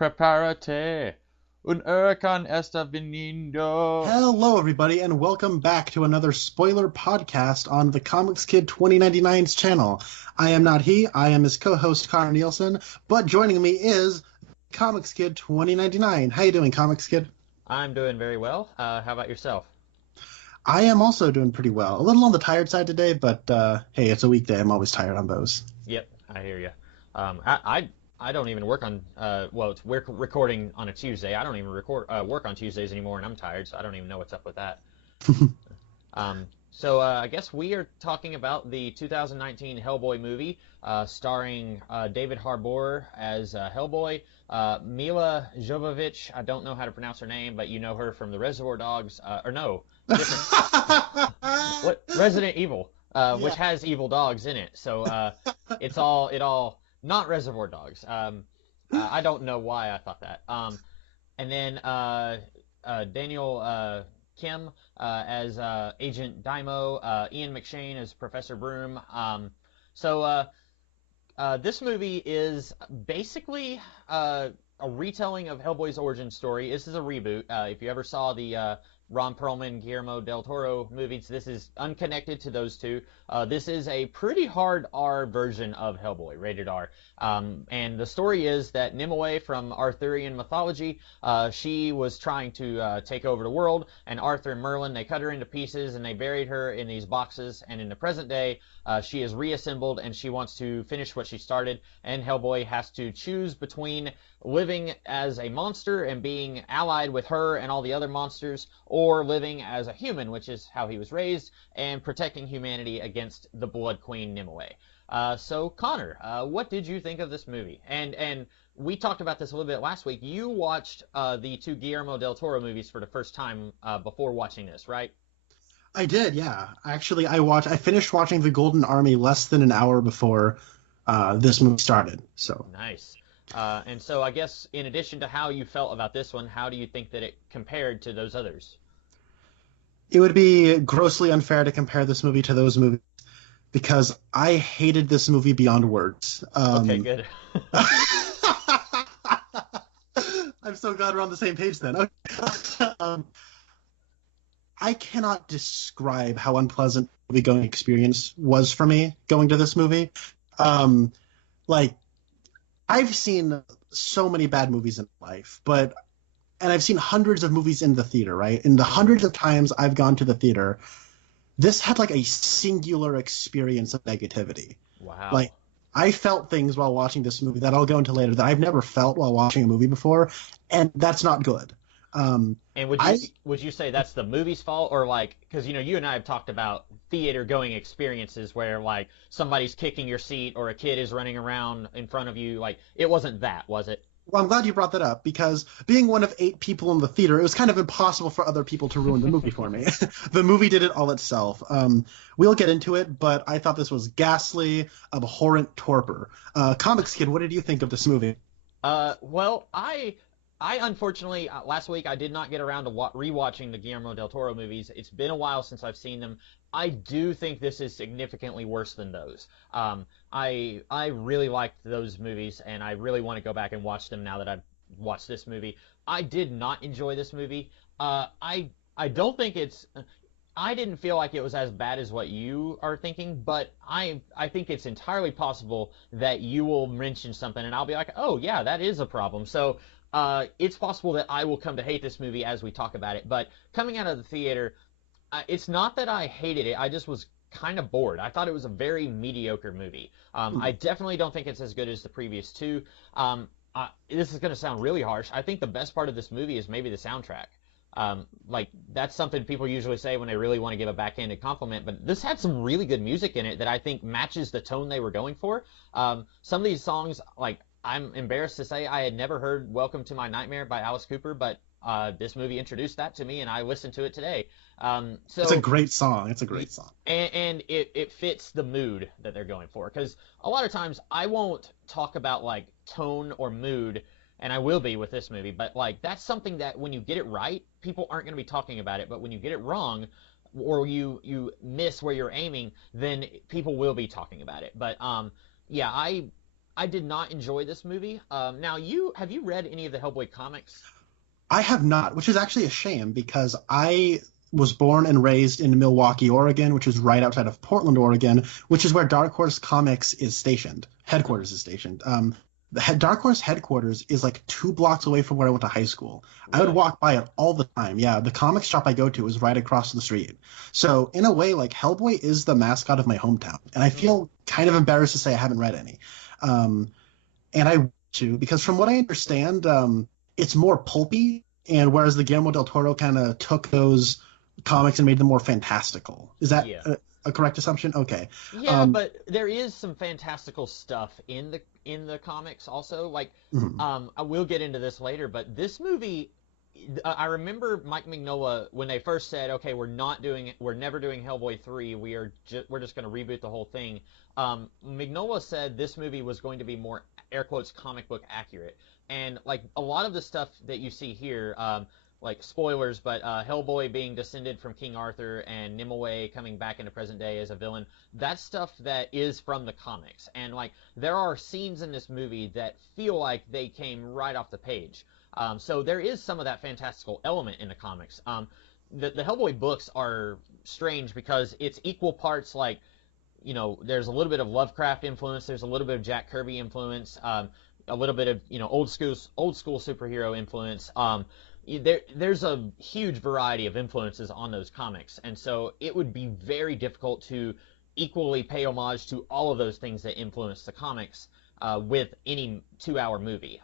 Prepárate. Un huracán está viniendo. Hello, everybody, and welcome back to another spoiler podcast on the Comics Kid 2099's channel. I am not he, I am his co-host, Conner Nielsen, but joining me is Comics Kid 2099. How you doing, Comics Kid? I'm doing very well. How about yourself? I am also doing pretty well. A little on the tired side today, but hey, it's a weekday. I'm always tired on those. Yep, I hear you. I don't even work on we're recording on a Tuesday. I don't even work on Tuesdays anymore, and I'm tired, so I don't even know what's up with that. So I guess we are talking about the 2019 Hellboy movie, starring David Harbour as Hellboy, Mila Jovovich. I don't know how to pronounce her name, but you know her from the Reservoir Dogs, what Resident Evil, which has evil dogs in it. So it all not Reservoir Dogs. I don't know why I thought that. And then Daniel Kim as Agent Daimo, Ian McShane as Professor Broom. This movie is basically a retelling of Hellboy's origin story. This is a reboot. If you ever saw the Ron Perlman, Guillermo del Toro movies, this is unconnected to those two. This is a pretty hard R version of Hellboy, rated R. And the story is that Nimue from Arthurian mythology, she was trying to take over the world, and Arthur and Merlin, they cut her into pieces and they buried her in these boxes, and in the present day, she is reassembled and she wants to finish what she started, and Hellboy has to choose between living as a monster and being allied with her and all the other monsters, or living as a human, which is how he was raised, and protecting humanity against the Blood Queen Nimue. So Connor, what did you think of this movie? And we talked about this a little bit last week. You watched the two Guillermo del Toro movies for the first time before watching this, right? I did, yeah. Actually, I finished watching The Golden Army less than an hour before this movie started. So nice. And so I guess in addition to how you felt about this one, how do you think that it compared to those others? It would be grossly unfair to compare this movie to those movies because I hated this movie beyond words. Okay, good. I'm so glad we're on the same page then. Okay. I cannot describe how unpleasant the movie-going experience was for me going to this movie. I've seen so many bad movies in life, and I've seen hundreds of movies in the theater, right? And the hundreds of times I've gone to the theater, this had like a singular experience of negativity. Wow. Like, I felt things while watching this movie that I'll go into later that I've never felt while watching a movie before, and that's not good. And would you say that's the movie's fault, or like, because you and I have talked about theater going experiences where like somebody's kicking your seat or a kid is running around in front of you, like it wasn't that, was it? Well, I'm glad you brought that up because being one of 8 people in the theater, it was kind of impossible for other people to ruin the movie for me. The movie did it all itself. We'll get into it, but I thought this was ghastly, abhorrent torpor. Comics Kid, what did you think of this movie? Well, I unfortunately, last week I did not get around to rewatching the Guillermo del Toro movies. It's been a while since I've seen them. I do think this is significantly worse than those. I really liked those movies, and I really want to go back and watch them now that I've watched this movie. I did not enjoy this movie. I don't think I didn't feel like it was as bad as what you are thinking, but I think it's entirely possible that you will mention something, and I'll be like, oh yeah, that is a problem. So it's possible that I will come to hate this movie as we talk about it. But coming out of the theater, it's not that I hated it. I just was kind of bored. I thought it was a very mediocre movie. I definitely don't think it's as good as the previous two. This is going to sound really harsh. I think the best part of this movie is maybe the soundtrack. That's something people usually say when they really want to give a backhanded compliment, but this had some really good music in it that I think matches the tone they were going for. Some of these songs, like, I'm embarrassed to say I had never heard Welcome to My Nightmare by Alice Cooper, but this movie introduced that to me, and I listened to it today. So it's a great song. It's a great song. And it fits the mood that they're going for, because a lot of times I won't talk about, like, tone or mood, and I will be with this movie, but, like, that's something that when you get it right, people aren't going to be talking about it, but when you get it wrong, or you miss where you're aiming, then people will be talking about it. But, yeah, I did not enjoy this movie. Now, have you read any of the Hellboy comics? I have not, which is actually a shame because I was born and raised in Milwaukee, Oregon, which is right outside of Portland, Oregon, which is where Dark Horse Comics is stationed. Headquarters is stationed. Dark Horse headquarters is like 2 blocks away from where I went to high school. I would Really? walk by it all the time. Yeah, the comic shop I go to is right across the street. So in a way, like Hellboy is the mascot of my hometown, and I Hmm. feel kind of embarrassed to say I haven't read any. Um, and I want to because from what I understand, it's more pulpy, and whereas the Guillermo del Toro kind of took those comics and made them more fantastical. Is that Yeah. a correct assumption? Okay. Yeah, Um, but there is some fantastical stuff in the comics also. Like, mhm. I will get into this later, but this movie, I remember Mike Mignola when they first said, "Okay, we're never doing Hellboy 3. We're just going to reboot the whole thing." Mignola said this movie was going to be more air quotes comic book accurate, and like a lot of the stuff that you see here. Like spoilers, but Hellboy being descended from King Arthur and Nimue coming back into present day as a villain, that's stuff that is from the comics. And like there are scenes in this movie that feel like they came right off the page. So there is some of that fantastical element in the comics. The Hellboy books are strange because it's equal parts like there's a little bit of Lovecraft influence, there's a little bit of Jack Kirby influence, a little bit of old school superhero influence. There's a huge variety of influences on those comics, and so it would be very difficult to equally pay homage to all of those things that influence the comics with any 2-hour movie.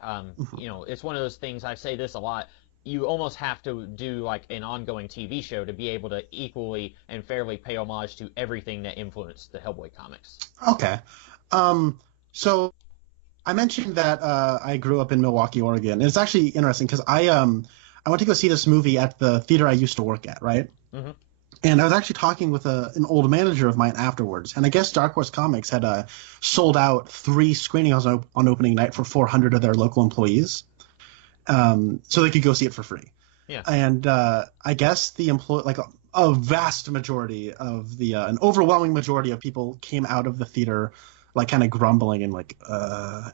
It's one of those things. I say this a lot. You almost have to do like an ongoing TV show to be able to equally and fairly pay homage to everything that influenced the Hellboy comics. Okay. So I mentioned that I grew up in Milwaukee, Oregon. And it's actually interesting because I went to go see this movie at the theater I used to work at, right? Hmm. And I was actually talking with an old manager of mine afterwards, and I guess Dark Horse Comics had sold out 3 screenings on opening night for 400 of their local employees, so they could go see it for free. Yeah. And I guess like a vast majority of an overwhelming majority of people came out of the theater like kind of grumbling and like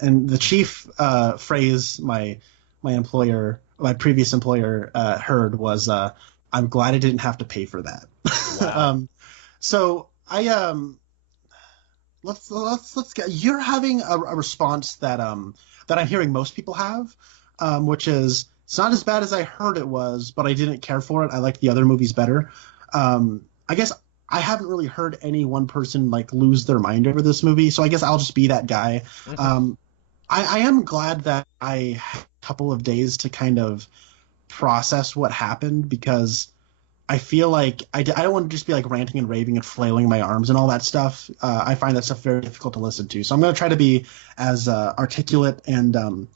and the chief phrase my previous employer heard was I'm glad I didn't have to pay for that. Wow. So I let's get you're having a response that I'm hearing most people have, which is it's not as bad as I heard it was, but I didn't care for it. I liked the other movies better. I guess I haven't really heard any one person like lose their mind over this movie, so I guess I'll just be that guy. Hmm. Um, I am glad that I had a couple of days to kind of process what happened because I feel like I don't want to just be like ranting and raving and flailing my arms and all that stuff. I find that stuff very difficult to listen to. So I'm going to try to be as articulate and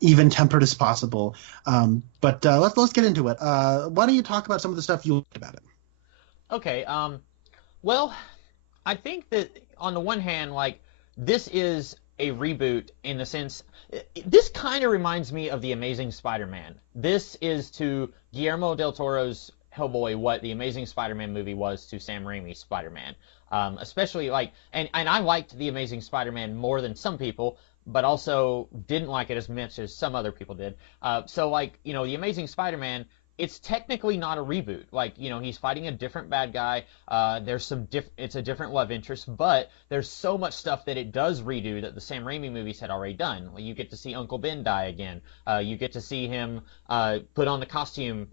even tempered as possible. But let's get into it. Why don't you talk about some of the stuff you liked about it? Okay. Well, I think that on the one hand, like this is a reboot in the sense this kind of reminds me of the Amazing Spider-Man. This is to Guillermo del Toro's Hellboy what the Amazing Spider-Man movie was to Sam Raimi's Spider-Man. Especially like, and I liked the Amazing Spider-Man more than some people, but also didn't like it as much as some other people did. So like, the Amazing Spider-Man, it's technically not a reboot. Like, he's fighting a different bad guy. It's a different love interest, but there's so much stuff that it does redo that the Sam Raimi movies had already done. Like, you get to see Uncle Ben die again. You get to see him put on the costume.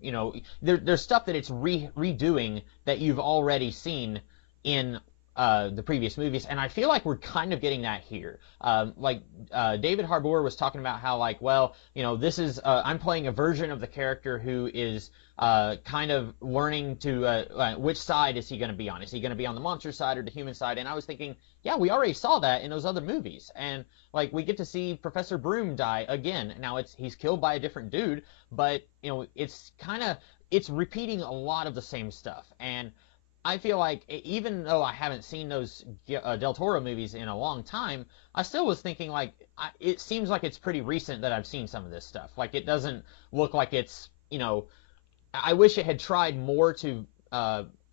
There's stuff that it's redoing that you've already seen in the previous movies, and I feel like we're kind of getting that here. David Harbour was talking about how, like, well, this is I'm playing a version of the character who is kind of learning to which side is he going to be on? Is he going to be on the monster side or the human side? And I was thinking, yeah, we already saw that in those other movies, and like we get to see Professor Broom die again. Now he's killed by a different dude, but it's repeating a lot of the same stuff, and I feel like even though I haven't seen those Del Toro movies in a long time, I still was thinking like it seems like it's pretty recent that I've seen some of this stuff. Like it doesn't look like it's. I wish it had tried more to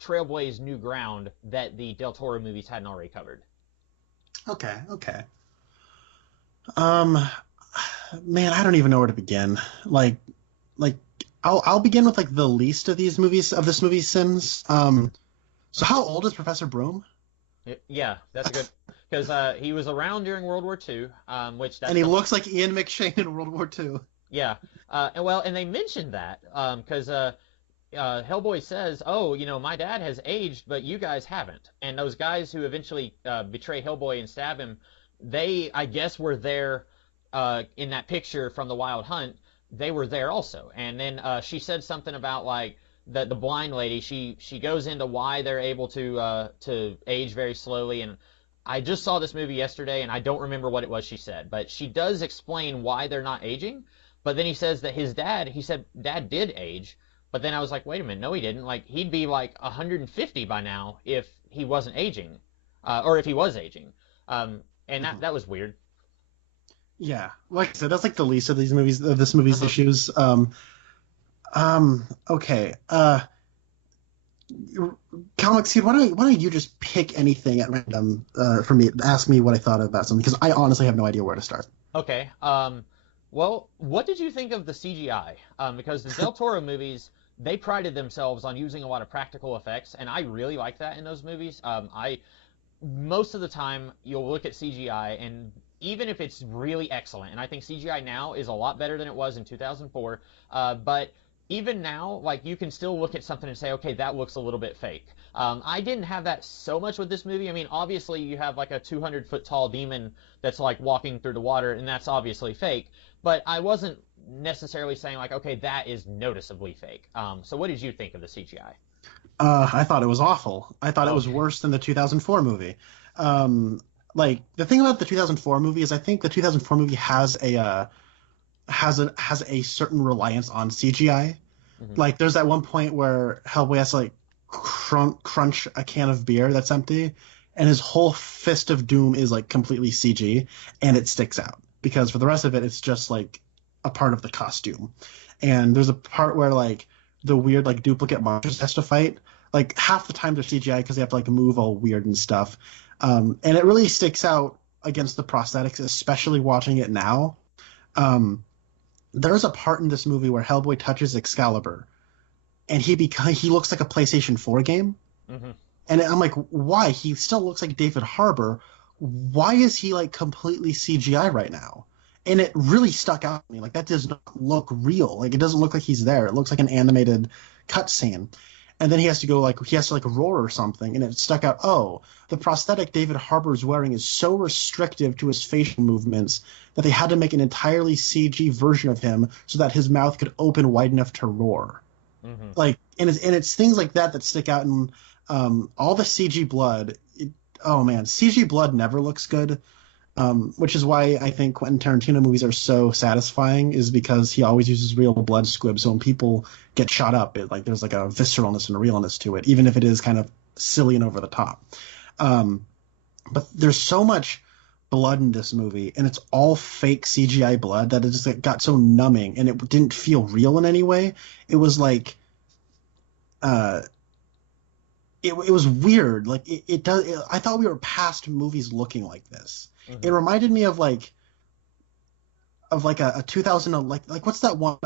trailblaze new ground that the Del Toro movies hadn't already covered. Okay, okay. Um, man, I don't even know where to begin. Like, like I'll begin with like the least of these movies of this movie's sins. So how old is Professor Broom? Yeah, that's a good because he was around during World War II, which And that's he the looks like Ian McShane in World War II. yeah, and they mentioned that because Hellboy says, "Oh, my dad has aged, but you guys haven't." And those guys who eventually betray Hellboy and stab him, they, I guess, were there in that picture from the Wild Hunt. They were there also. And then she said something about like the blind lady. She goes into why they're able to age very slowly. And I just saw this movie yesterday, and I don't remember what it was she said, but she does explain why they're not aging. But then he says that his dad, he said, Dad did age, but then I was like, wait a minute, no, he didn't. Like, he'd be like 150 by now if he wasn't aging, or if he was aging. And Mhm. that was weird. Yeah, like I said, that's like the least of these movies of this movie's Uh-huh. issues. Okay. Comics Kid, why don't you just pick anything at random for me? Ask me what I thought about something because I honestly have no idea where to start. Okay. Well, what did you think of the CGI? Because the Del Toro movies, they prided themselves on using a lot of practical effects, and I really like that in those movies. I most of the time you'll look at CGI and even if it's really excellent, and I think CGI now is a lot better than it was in 2004, but even now, like you can still look at something and say, okay, that looks a little bit fake. I didn't have that so much with this movie. I mean, obviously you have like a 200-foot tall demon that's like walking through the water, and that's obviously fake. But I wasn't necessarily saying like, okay, that is noticeably fake. So what did you think of the CGI? I thought it was awful. I thought it was Okay. worse than the 2004 movie. Um, like the thing about the 2004 movie is I think the 2004 movie has a certain reliance on CGI. Hmm. Like there's that one point where Hellboy has to like crunch a can of beer that's empty, and his whole fist of doom is like completely CG, and it sticks out because for the rest of it, it's just like a part of the costume. And there's a part where like the weird like duplicate monsters has to fight. Like half the time they're CGI because they have to like move all weird and stuff, and it really sticks out against the prosthetics, especially watching it now. Um, there's a part in this movie where Hellboy touches Excalibur, and he looks like a PlayStation 4 game. Hmm. And I'm like, why? He still looks like David Harbour. Why is he like completely CGI right now? And it really stuck out to me. Like that does not look real. Like it doesn't look like he's there. It looks like an animated cutscene. And then he has to like roar or something, and it stuck out. Oh, the prosthetic David Harbour is wearing is so restrictive to his facial movements that they had to make an entirely CG version of him so that his mouth could open wide enough to roar. Hmm. Like and it's things like that that stick out. And all the CG blood. Oh man, CG blood never looks good. Which is why I think Quentin Tarantino movies are so satisfying, is because he always uses real blood squibs. So when people get shot up, like there's like a visceralness and a realness to it, even if it is kind of silly and over the top. Um, but there's so much blood in this movie, and it's all fake CGI blood that it just like, got so numbing, and it didn't feel real in any way. It was like uh, it was weird. Like it does. I thought we were past movies looking like this. It Hmm. reminded me of like a 2000 like what's that one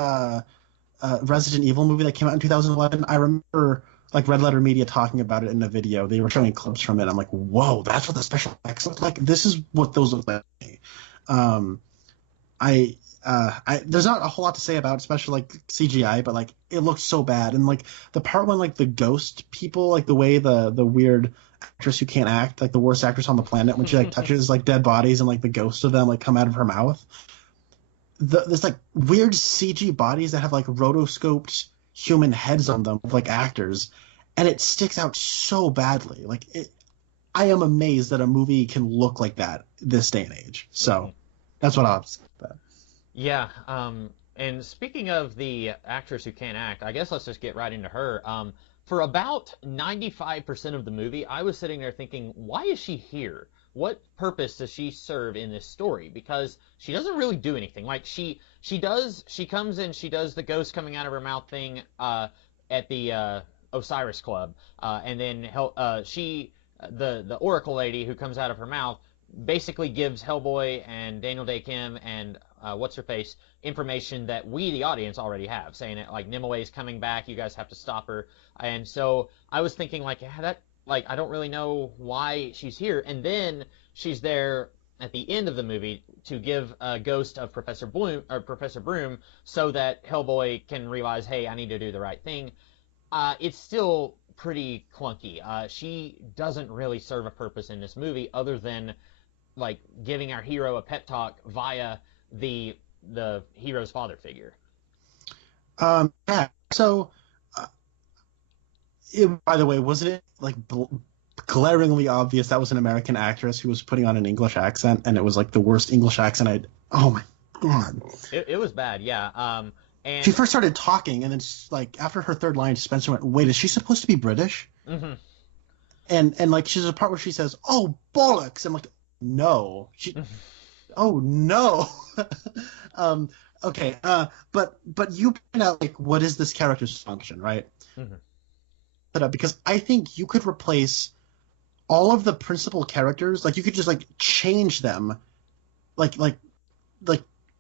Resident Evil movie that came out in 2011? I remember like Red Letter Media talking about it in a video. They were showing clips from it. I'm like, whoa, that's what the special effects look like. This is what those look like. Um, I there's not a whole lot to say about, especially like CGI, but like it looks so bad. And like the part when like the ghost people, like the way the weird actress who can't act, like the worst actress on the planet, when she like touches like dead bodies and like the ghosts of them like come out of her mouth. There's like weird CG bodies that have like rotoscoped human heads on them, like actors, and it sticks out so badly. I am amazed that a movie can look like that this day and age. Hmm. So that's what I'll say about that. Yeah. And speaking of the actress who can't act, I guess let's just get right into her. For about 95% of the movie, I was sitting there thinking, why is she here? What purpose does she serve in this story? Because she doesn't really do anything. Like she comes in, she does the ghost coming out of her mouth thing at the Osiris Club, and then the Oracle lady who comes out of her mouth. basically gives Hellboy and Daniel Day Kim and what's her face information that we, the audience, already have, saying that like Nimue is coming back, you guys have to stop her. And so I was thinking like, yeah, that like I don't really know why she's here, and then she's there at the end of the movie to give a ghost of Professor Broom so that Hellboy can realize, hey, I need to do the right thing. It's still pretty clunky. She doesn't really serve a purpose in this movie other than like giving our hero a pep talk via the hero's father figure. Yeah. So, by the way, wasn't it like glaringly obvious that was an American actress who was putting on an English accent, and it was like the worst English accent I'd. Oh my god. It was bad, yeah. And she first started talking, and then like after her third line, Spencer went, "Wait, is she supposed to be British?" Mm-hmm. And like she's a part where she says, "Oh bollocks!" I'm like, "No." Oh no. Okay. But you point out like what is this character's function, right? Mm-hmm. Because I think you could replace all of the principal characters, like you could just like change them, like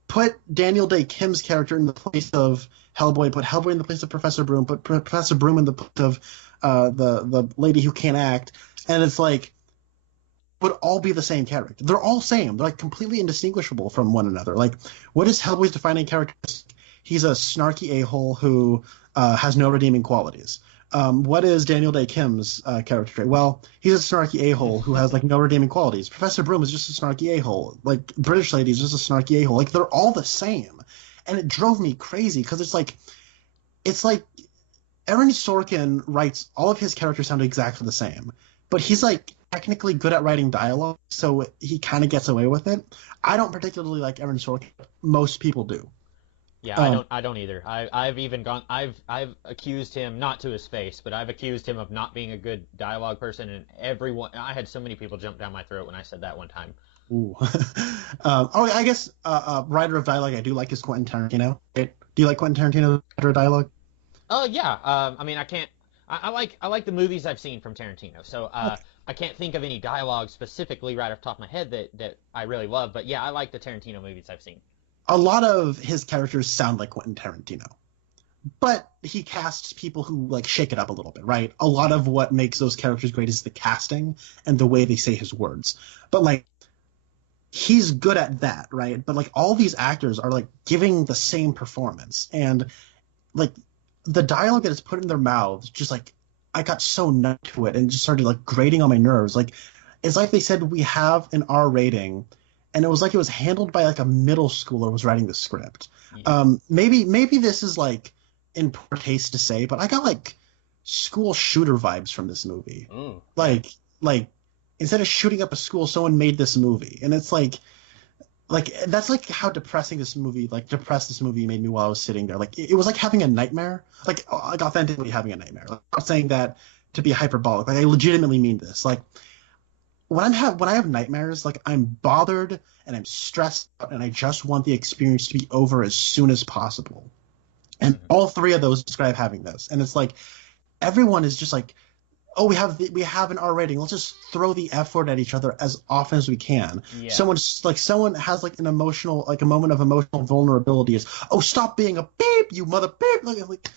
put Daniel Day Kim's character in the place of Hellboy, put Hellboy in the place of Professor Broom, put Professor Broom in the place of the lady who can't act, and it's like would all be the same character. They're all same. They're like completely indistinguishable from one another. Like, what is Hellboy's defining characteristic? He's a snarky a-hole who has no redeeming qualities. What is Daniel Day Kim's character trait? Well, he's a snarky a-hole who has like no redeeming qualities. Professor Broom is just a snarky a-hole. Like British lady is just a snarky a-hole. Like they're all the same, and it drove me crazy because it's like Aaron Sorkin writes all of his characters sound exactly the same, but he's like technically good at writing dialogue, so he kind of gets away with it. I don't particularly like Aaron Sorkin. Most people do. Yeah, I don't either. I've accused him, not to his face, but I've accused him of not being a good dialogue person, and I had so many people jump down my throat when I said that one time. Ooh. I guess writer of dialogue I do like is Quentin Tarantino. Do you like Quentin Tarantino, writer of dialogue? Yeah. I mean, I like the movies I've seen from Tarantino, so I can't think of any dialogue specifically right off the top of my head that I really love, but yeah, I like the Tarantino movies I've seen. A lot of his characters sound like Quentin Tarantino, but he casts people who like shake it up a little bit, right? A lot of what makes those characters great is the casting and the way they say his words. But like, he's good at that, right? But like all these actors are like giving the same performance, and like the dialogue that is put in their mouths, just like I got so numb to it and just started like grating on my nerves. Like it's like they said we have an R rating, and it was like it was handled by like a middle schooler was writing the script. Yeah. Maybe this is like in poor taste to say, but I got like school shooter vibes from this movie. Mm. Like instead of shooting up a school, someone made this movie, and it's like that's like how depressed this movie made me while I was sitting there. Like it was like having a nightmare, like authentically having a nightmare. Like, I'm not saying that to be hyperbolic. Like I legitimately mean this. Like when I have nightmares, like I'm bothered and I'm stressed out, and I just want the experience to be over as soon as possible. And all three of those describe having this. And it's like everyone is just like, oh, we have an R rating. Let's just throw the F word at each other as often as we can. Yeah. Someone has like an emotional, like a moment of emotional vulnerability. Is, oh, stop being a beep, you mother beep. Like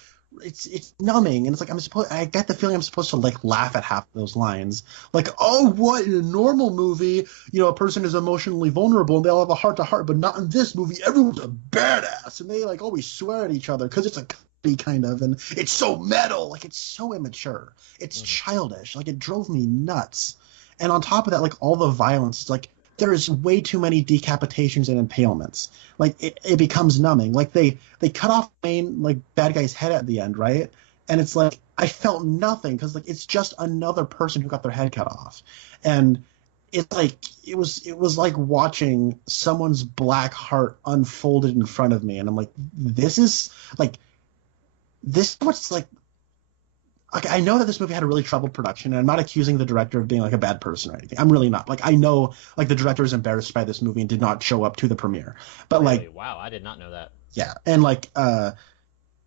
it's numbing, and it's like I get the feeling I'm supposed to like laugh at half of those lines. Like, oh, what in a normal movie, a person is emotionally vulnerable and they'll have a heart to heart, but not in this movie. Everyone's a badass, and they like always swear at each other because it's a kind of, and it's so metal, like it's so immature, it's childish, like it drove me nuts. And on top of that, like all the violence, it's like there is way too many decapitations and impalements. Like it becomes numbing. Like they cut off the main like bad guy's head at the end, right? And it's like I felt nothing because like it's just another person who got their head cut off. And it's like it was like watching someone's black heart unfolded in front of me, and I'm like, this is what's like I know that this movie had a really troubled production, and I'm not accusing the director of being like a bad person or anything. I'm really not. Like I know like the director is embarrassed by this movie and did not show up to the premiere. But really? Like wow, I did not know that. Yeah, and like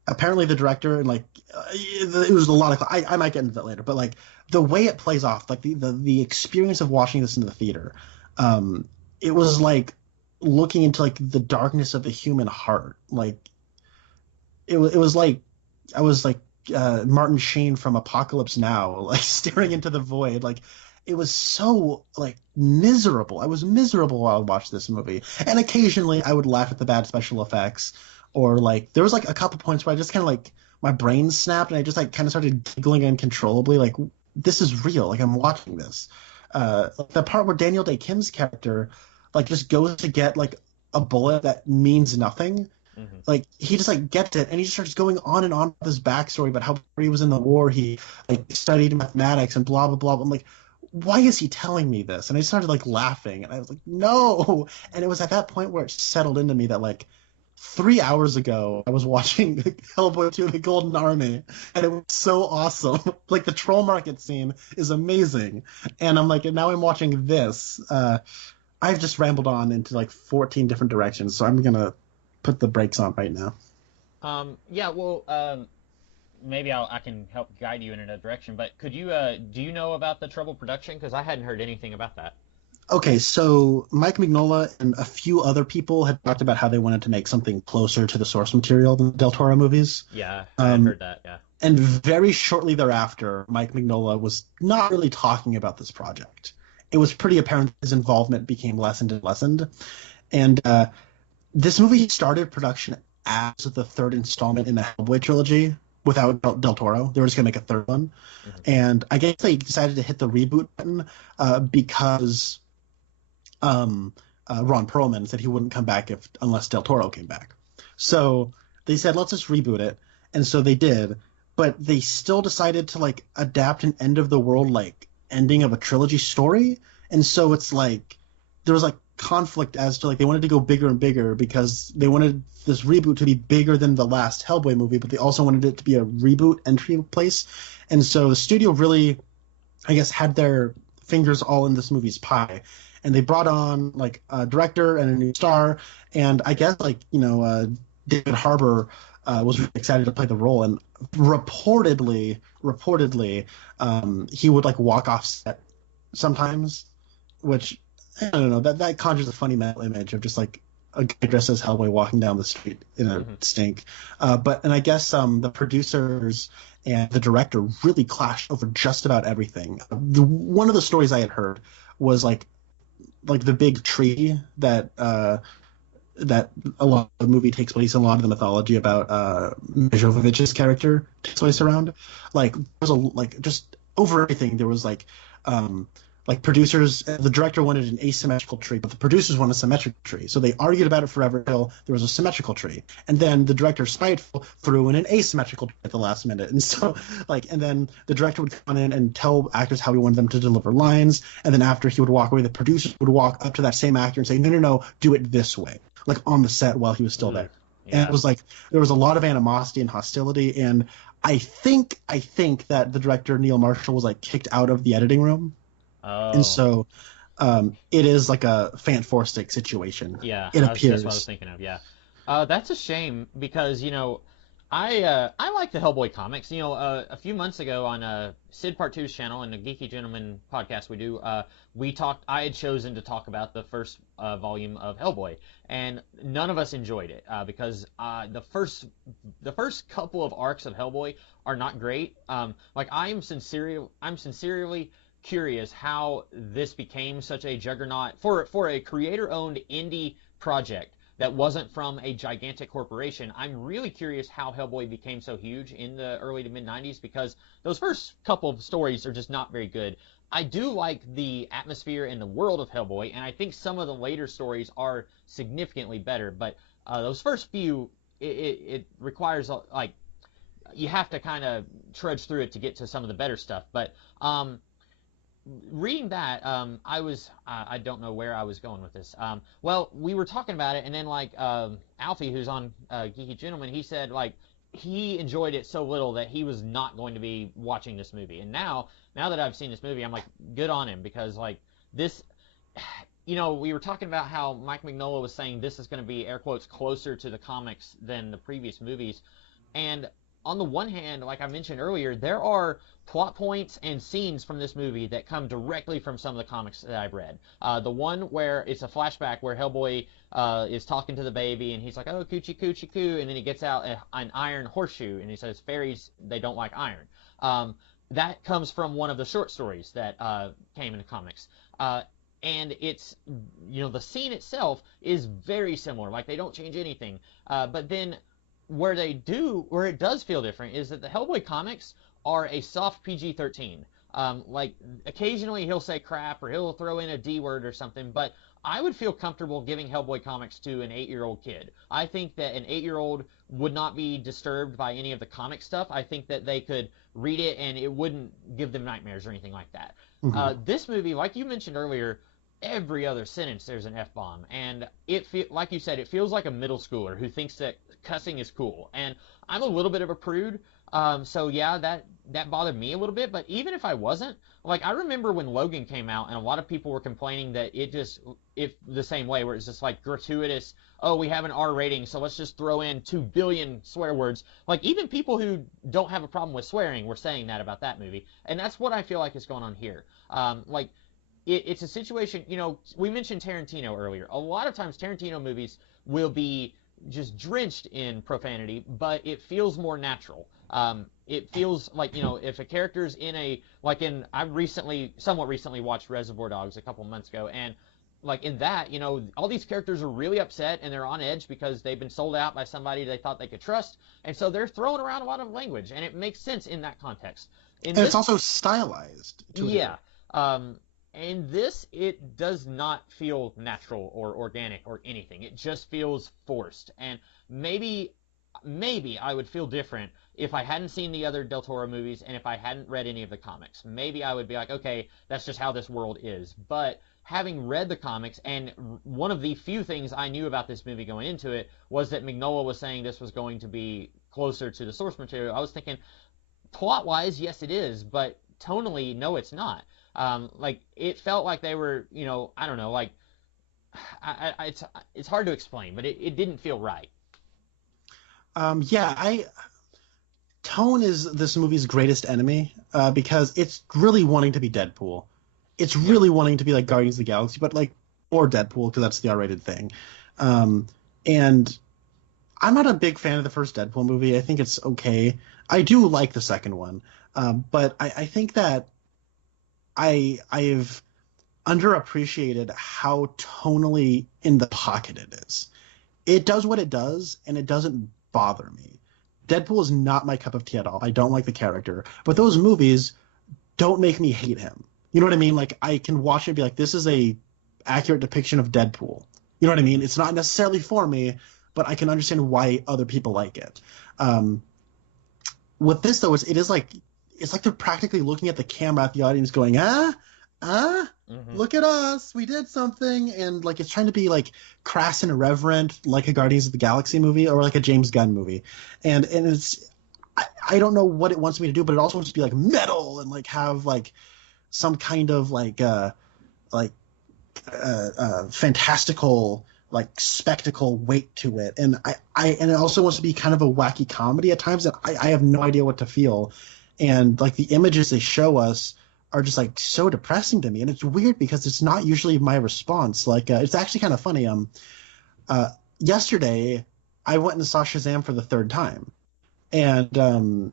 apparently the director and like it was a lot of I might get into that later, but like the way it plays off, like the experience of watching this in the theater, It was like looking into like the darkness of the human heart. Like it was like I was like Martin Sheen from Apocalypse Now, like staring into the void. Like it was so like miserable. I was miserable while I watched this movie, and occasionally I would laugh at the bad special effects, or like there was like a couple points where I just kind of like my brain snapped and I just like kind of started giggling uncontrollably. Like this is real. Like I'm watching this. Like the part where Daniel Day Kim's character like just goes to get like a bullet that means nothing, Hmm. like he just like gets it and he just starts going on and on with his backstory about how he was in the war, he like studied mathematics and blah blah blah. I'm like, why is he telling me this? And I started like laughing and I was like, no. And it was at that point where it settled into me that like 3 hours ago I was watching Hellboy 2 the Golden Army and it was so awesome. Like the troll market scene is amazing. And I'm like, and now I'm watching this. I've just rambled on into like 14 different directions, so I'm gonna put the brakes on right now. Yeah, well, maybe I can help guide you in a direction, but could you, do you know about the Trouble production? Because I hadn't heard anything about that. Okay, so Mike Mignola and a few other people had talked about how they wanted to make something closer to the source material than the Del Toro movies. Yeah, I had Um, heard that, yeah. and very shortly thereafter, Mike Mignola was not really talking about this project. It was pretty apparent his involvement became lessened and lessened. And this movie started production as the third installment in the Hellboy trilogy without Del Toro. They were just going to make a third one. Hmm. And I guess they decided to hit the reboot button because Ron Perlman said he wouldn't come back unless Del Toro came back. So they said, let's just reboot it. And so they did. But they still decided to like adapt an end of the world like ending of a trilogy story. And so it's like there was like conflict as to like they wanted to go bigger and bigger because they wanted this reboot to be bigger than the last Hellboy movie, but they also wanted it to be a reboot entry place. And so the studio really, I guess, had their fingers all in this movie's pie. And they brought on like a director and a new star, and I guess like David Harbour was really excited to play the role, and reportedly, he would like walk off set sometimes, which I don't know, that conjures a funny mental image of just like a guy dressed as Hellboy walking down the street in a Hmm. stink. And I guess the producers and the director really clashed over just about everything. One of the stories I had heard was like the big tree that a lot of the movie takes place in, a lot of the mythology about Mijovich's character takes place around. Like there was a like just over everything there was like producers, the director wanted an asymmetrical tree, but the producers wanted a symmetrical tree. So they argued about it forever until there was a symmetrical tree. And then the director, spiteful, threw in an asymmetrical tree at the last minute. And so, and then the director would come in and tell actors how he wanted them to deliver lines. And then after he would walk away, the producers would walk up to that same actor and say, no, no, no, do it this way, like on the set while he was still Ooh, there. And it yeah. was like there was a lot of animosity and hostility. And I think that the director, Neil Marshall, was like kicked out of the editing room, and Oh, so it is like a Fant Four Stick situation. yeah, It that's what I was appears. thinking of, yeah. That's a shame because, I like the Hellboy comics. A few months ago on Sid Part Two's channel and the Geeky Gentleman podcast we do, we talked. I had chosen to talk about the first volume of Hellboy, and none of us enjoyed it because the first couple of arcs of Hellboy are not great. Like I'm sincerely curious how this became such a juggernaut for a creator-owned indie project that wasn't from a gigantic corporation. I'm really curious how Hellboy became so huge in the early to mid 90s because those first couple of stories are just not very good. I do like the atmosphere and the world of Hellboy, and I think some of the later stories are significantly better. But those first few, it requires like you have to kind of trudge through it to get to some of the better stuff. But reading that, I don't know where I was going with this. Well, we were talking about it, and then like Alfie, who's on Geeky Gentleman, he said like he enjoyed it so little that he was not going to be watching this movie. And now that I've seen this movie, I'm like good on him because like this. We were talking about how Mike Mignola was saying this is going to be air quotes closer to the comics than the previous movies, and on the one hand, like I mentioned earlier, there are plot points and scenes from this movie that come directly from some of the comics that I've read. The one where it's a flashback where Hellboy is talking to the baby and he's like, oh, coochie coochie coo, and then he gets out an iron horseshoe and he says, fairies, they don't like iron. That comes from one of the short stories that came in the comics. And it's, the scene itself is very similar. Like, they don't change anything. But then where it does feel different is that the Hellboy comics are a soft PG-13. Like, occasionally he'll say crap or he'll throw in a D word or something, but I would feel comfortable giving Hellboy comics to an 8-year-old kid. I think that an 8-year-old would not be disturbed by any of the comic stuff. I think that they could read it and it wouldn't give them nightmares or anything like that. Mm-hmm. This movie, like you mentioned earlier, every other sentence there's an F-bomb, and like you said, it feels like a middle schooler who thinks that cussing is cool, and I'm a little bit of a prude, so yeah, that bothered me a little bit. But even if I wasn't, like, I remember when Logan came out and a lot of people were complaining that it the same way, where it's just like gratuitous, oh, we have an R rating, so let's just throw in 2 billion swear words. Like, even people who don't have a problem with swearing were saying that about that movie, and that's what I feel like is going on here. Like, it's a situation, we mentioned Tarantino earlier. A lot of times Tarantino movies will be just drenched in profanity, but it feels more natural. It feels like, if a character's I somewhat recently watched Reservoir Dogs a couple months ago, and like in that, all these characters are really upset and they're on edge because they've been sold out by somebody they thought they could trust, and so they're throwing around a lot of language, and it makes sense in that context. It's also stylized. Yeah. And this, it does not feel natural or organic or anything. It just feels forced. And maybe I would feel different if I hadn't seen the other Del Toro movies and if I hadn't read any of the comics. Maybe I would be like, okay, that's just how this world is. But having read the comics, and one of the few things I knew about this movie going into it was that Mignola was saying this was going to be closer to the source material. I was thinking, plot-wise, yes, it is, but tonally, no, it's not. Like, it felt like they were, I don't know, like, it's hard to explain, but it didn't feel right. Tone is this movie's greatest enemy, because it's really wanting to be Deadpool. It's really wanting to be like Guardians of the Galaxy, but like, or Deadpool, because that's the R-rated thing. And I'm not a big fan of the first Deadpool movie. I think it's okay. I do like the second one. But I think that I've underappreciated how tonally in the pocket it is. It does what it does, and it doesn't bother me. Deadpool is not my cup of tea at all. I don't like the character. But those movies don't make me hate him. You know what I mean? Like, I can watch it and be like, this is a accurate depiction of Deadpool. You know what I mean? It's not necessarily for me, but I can understand why other people like it. With this, though, it's like they're practically looking at the camera at the audience going, look at us, we did something. And like, it's trying to be like crass and irreverent, like a Guardians of the Galaxy movie or like a James Gunn movie. And it's, I don't know what it wants me to do, but it also wants to be like metal and like have like some kind of fantastical, like spectacle weight to it. And and it also wants to be kind of a wacky comedy at times, and I have no idea what to feel. And like, the images they show us are just like so depressing to me, and it's weird because it's not usually my response. Like, it's actually kind of funny. Yesterday I went and saw Shazam for the third time, and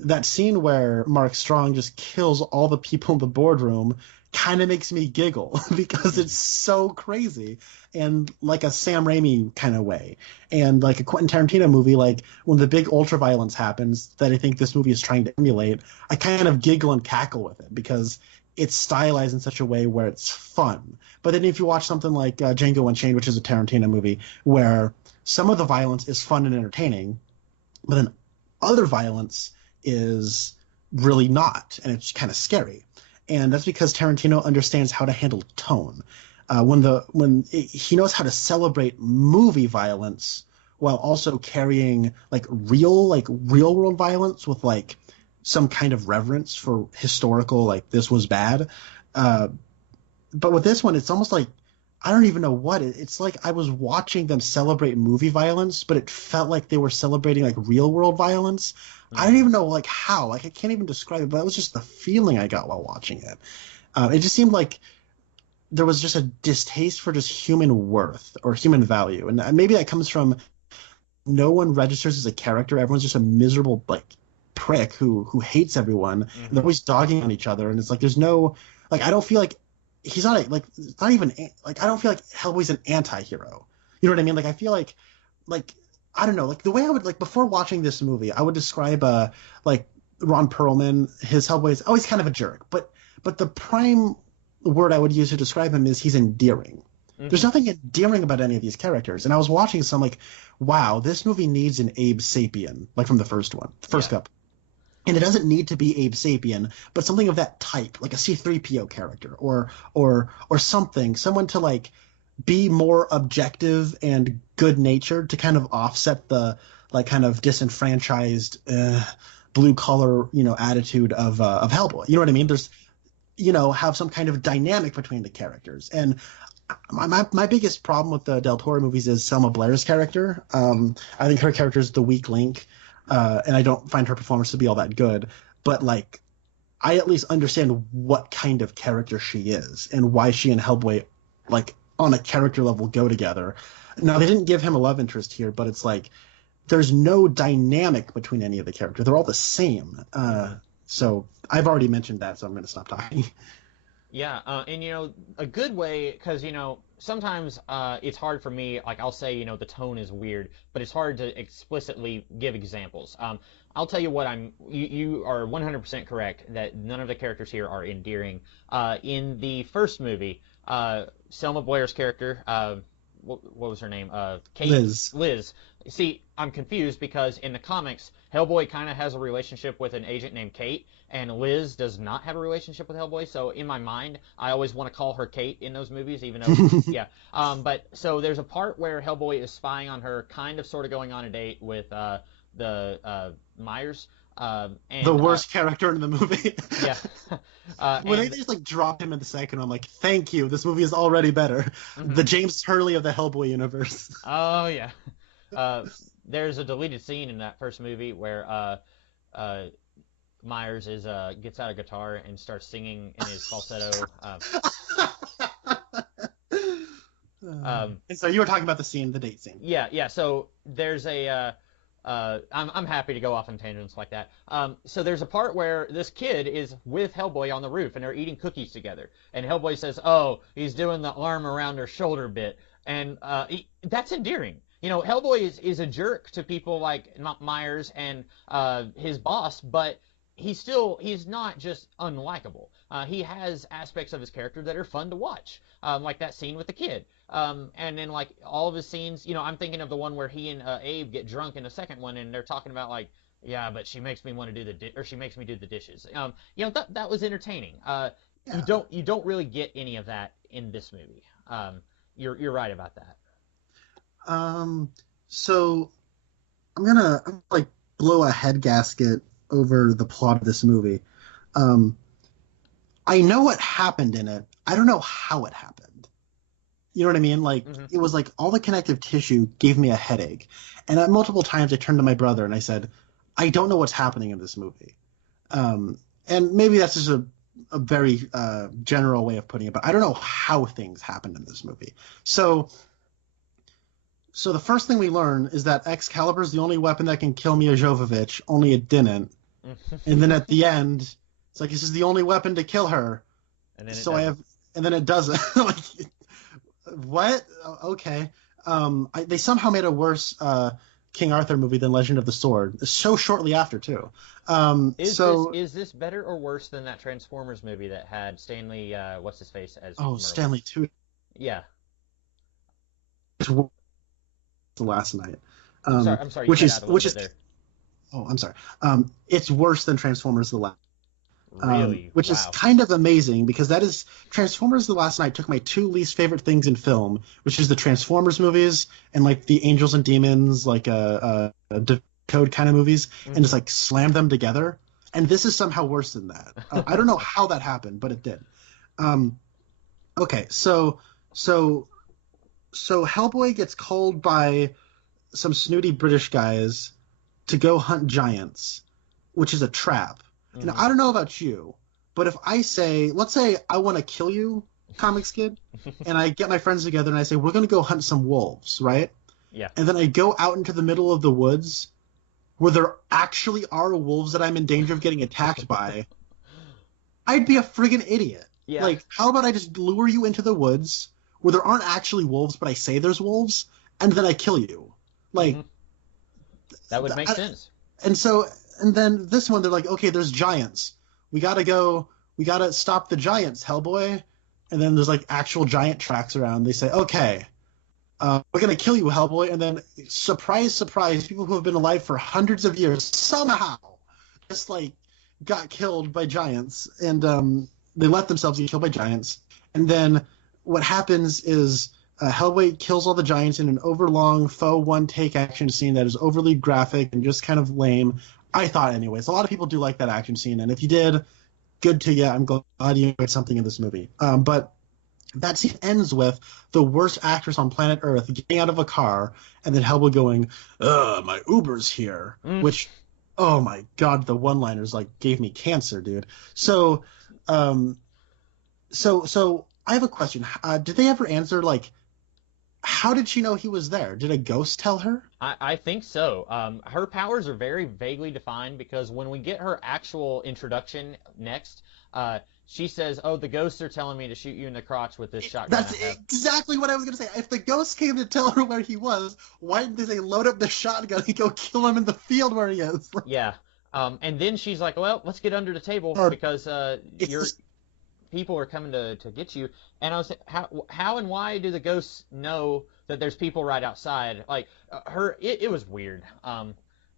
that scene where Mark Strong just kills all the people in the boardroom kind of makes me giggle because it's so crazy, and like a Sam Raimi kind of way. And like a Quentin Tarantino movie, like when the big ultra violence happens that I think this movie is trying to emulate, I kind of giggle and cackle with it because it's stylized in such a way where it's fun. But then if you watch something like Django Unchained, which is a Tarantino movie, where some of the violence is fun and entertaining, but then other violence is really not, and it's kind of scary. And that's because Tarantino understands how to handle tone. He knows how to celebrate movie violence while also carrying like real world violence with like some kind of reverence for historical, like, this was bad. But with this one, it's almost like I don't even know what it's like. I was watching them celebrate movie violence, but it felt like they were celebrating like real world violence. I don't Mm. even know like how. Like I can't even describe it, but it was just the feeling I got while watching it. It just seemed like there was just a distaste for just human worth or human value, and maybe that comes from no one registers as a character. Everyone's just a miserable like prick who hates everyone, and they're always dogging on each other. And it's like there's no like I don't feel like he's not like it's not even like I don't feel like Hellboy's an anti-hero. You know what I mean? Like I feel like I don't know, like the way I would like before watching this movie, I would describe like Ron Perlman, his Hellboy is always kind of a jerk, but the prime word I would use to describe him is he's endearing. There's nothing endearing about any of these characters. And I was watching some like, wow, this movie needs an Abe Sapien, like from the first cup. And it doesn't need to be Abe Sapien, but something of that type, like a C-3PO character or something, someone to like be more objective and good-natured to kind of offset the like kind of disenfranchised blue collar, attitude of Hellboy. You know what I mean? There's have some kind of dynamic between the characters. And my biggest problem with the Del Toro movies is Selma Blair's character. I think her character is the weak link, and I don't find her performance to be all that good. But like, I at least understand what kind of character she is and why she and Hellboy, like on a character level, go together. Now they didn't give him a love interest here, but it's like there's no dynamic between any of the characters. They're all the same. So I've already mentioned that, so I'm going to stop talking. Yeah, and a good way, because sometimes it's hard for me. Like I'll say, the tone is weird, but it's hard to explicitly give examples. I'll tell you what You are 100% correct that none of the characters here are endearing. In the first movie, Selma Blair's character, what was her name? Kate. Liz. See, I'm confused because in the comics, Hellboy kind of has a relationship with an agent named Kate, and Liz does not have a relationship with Hellboy. So in my mind, I always want to call her Kate in those movies, even though, yeah. But so there's a part where Hellboy is spying on her, kind of, sort of going on a date with the Myers. And, the worst character in the movie. Yeah. When they just like drop him in the second, I'm like, thank you. This movie is already better. The James Hurley of the Hellboy universe. Oh yeah. There's a deleted scene in that first movie where Myers gets out a guitar and starts singing in his falsetto. And so you were talking about the date scene. Yeah. So there's I'm happy to go off on tangents like that. So there's a part where this kid is with Hellboy on the roof and they're eating cookies together, and Hellboy says, "Oh, he's doing the arm around her shoulder bit," and that's endearing. Hellboy is a jerk to people like Myers and his boss, but he's not just unlikable. He has aspects of his character that are fun to watch, like that scene with the kid. And then like all of his scenes, I'm thinking of the one where he and Abe get drunk in the second one, and they're talking about like, yeah, but she makes me want to do she makes me do the dishes. That was entertaining. You don't really get any of that in this movie. You're right about that. So I'm gonna like blow a head gasket over the plot of this movie. I know what happened in it. I don't know how it happened. You know what I mean? Like it was like all the connective tissue gave me a headache. And at multiple times I turned to my brother and I said, I don't know what's happening in this movie. And maybe that's just a very general way of putting it, but I don't know how things happened in this movie. So the first thing we learn is that Excalibur is the only weapon that can kill Mia Jovovich, only it didn't. And then at the end, it's like, this is the only weapon to kill her. And then it doesn't. Like, what? Okay. They somehow made a worse King Arthur movie than Legend of the Sword. So shortly after, too. Is this better or worse than that Transformers movie that had Stanley, what's his face as? Oh, Stanley Tucci. Yeah. The last night. I'm sorry. There. Oh, I'm sorry. It's worse than Transformers: The Last. Really? Which is kind of amazing because that is Transformers: The Last Night took my two least favorite things in film, which is the Transformers movies and like the Angels and Demons, like Code kind of movies, and just like slammed them together. And this is somehow worse than that. I don't know how that happened, but it did. Okay, so So so Hellboy gets called by some snooty British guys to go hunt giants, which is a trap. And Hmm. I don't know about you, but if I say, let's say I want to kill you, Comics Kid, and I get my friends together and I say, we're going to go hunt some wolves, right? Yeah. And then I go out into the middle of the woods where there actually are wolves that I'm in danger of getting attacked by, I'd be a friggin' idiot. Yeah. Like, how about I just lure you into the woods where there aren't actually wolves, but I say there's wolves, and then I kill you? Like, Hmm. That would make sense. and so, and then this one, they're like, okay, there's giants. We gotta go, we gotta stop the giants, Hellboy. And then there's like actual giant tracks around. They say, okay, we're gonna kill you, Hellboy. And then, surprise, surprise, people who have been alive for hundreds of years somehow just like got killed by giants, and they let themselves get killed by giants. And then what happens is Hellboy kills all the giants in an overlong faux one take action scene that is overly graphic and just kind of lame. I thought, anyways. A lot of people do like that action scene, and if you did, good to you. I'm glad you enjoyed something in this movie. But that scene ends with the worst actress on planet Earth getting out of a car, and then Hellboy going, my Uber's here," Mm. which, oh my god, the one-liners like gave me cancer, dude. So, so I have a question. Did they ever answer like, how did she know he was there? Did a ghost tell her? I think so. Her powers are very vaguely defined because when we get her actual introduction next, she says, "Oh, the ghosts are telling me to shoot you in the crotch with this shotgun That's I have." exactly what I was gonna say. If the ghost came to tell her where he was, why didn't they say load up the shotgun and go kill him in the field where he is? Yeah. And then she's like, "Well, let's get under the table Or because it's your just, people are coming to get you." And I was how and why do the ghosts know that there's people right outside? Like it was weird.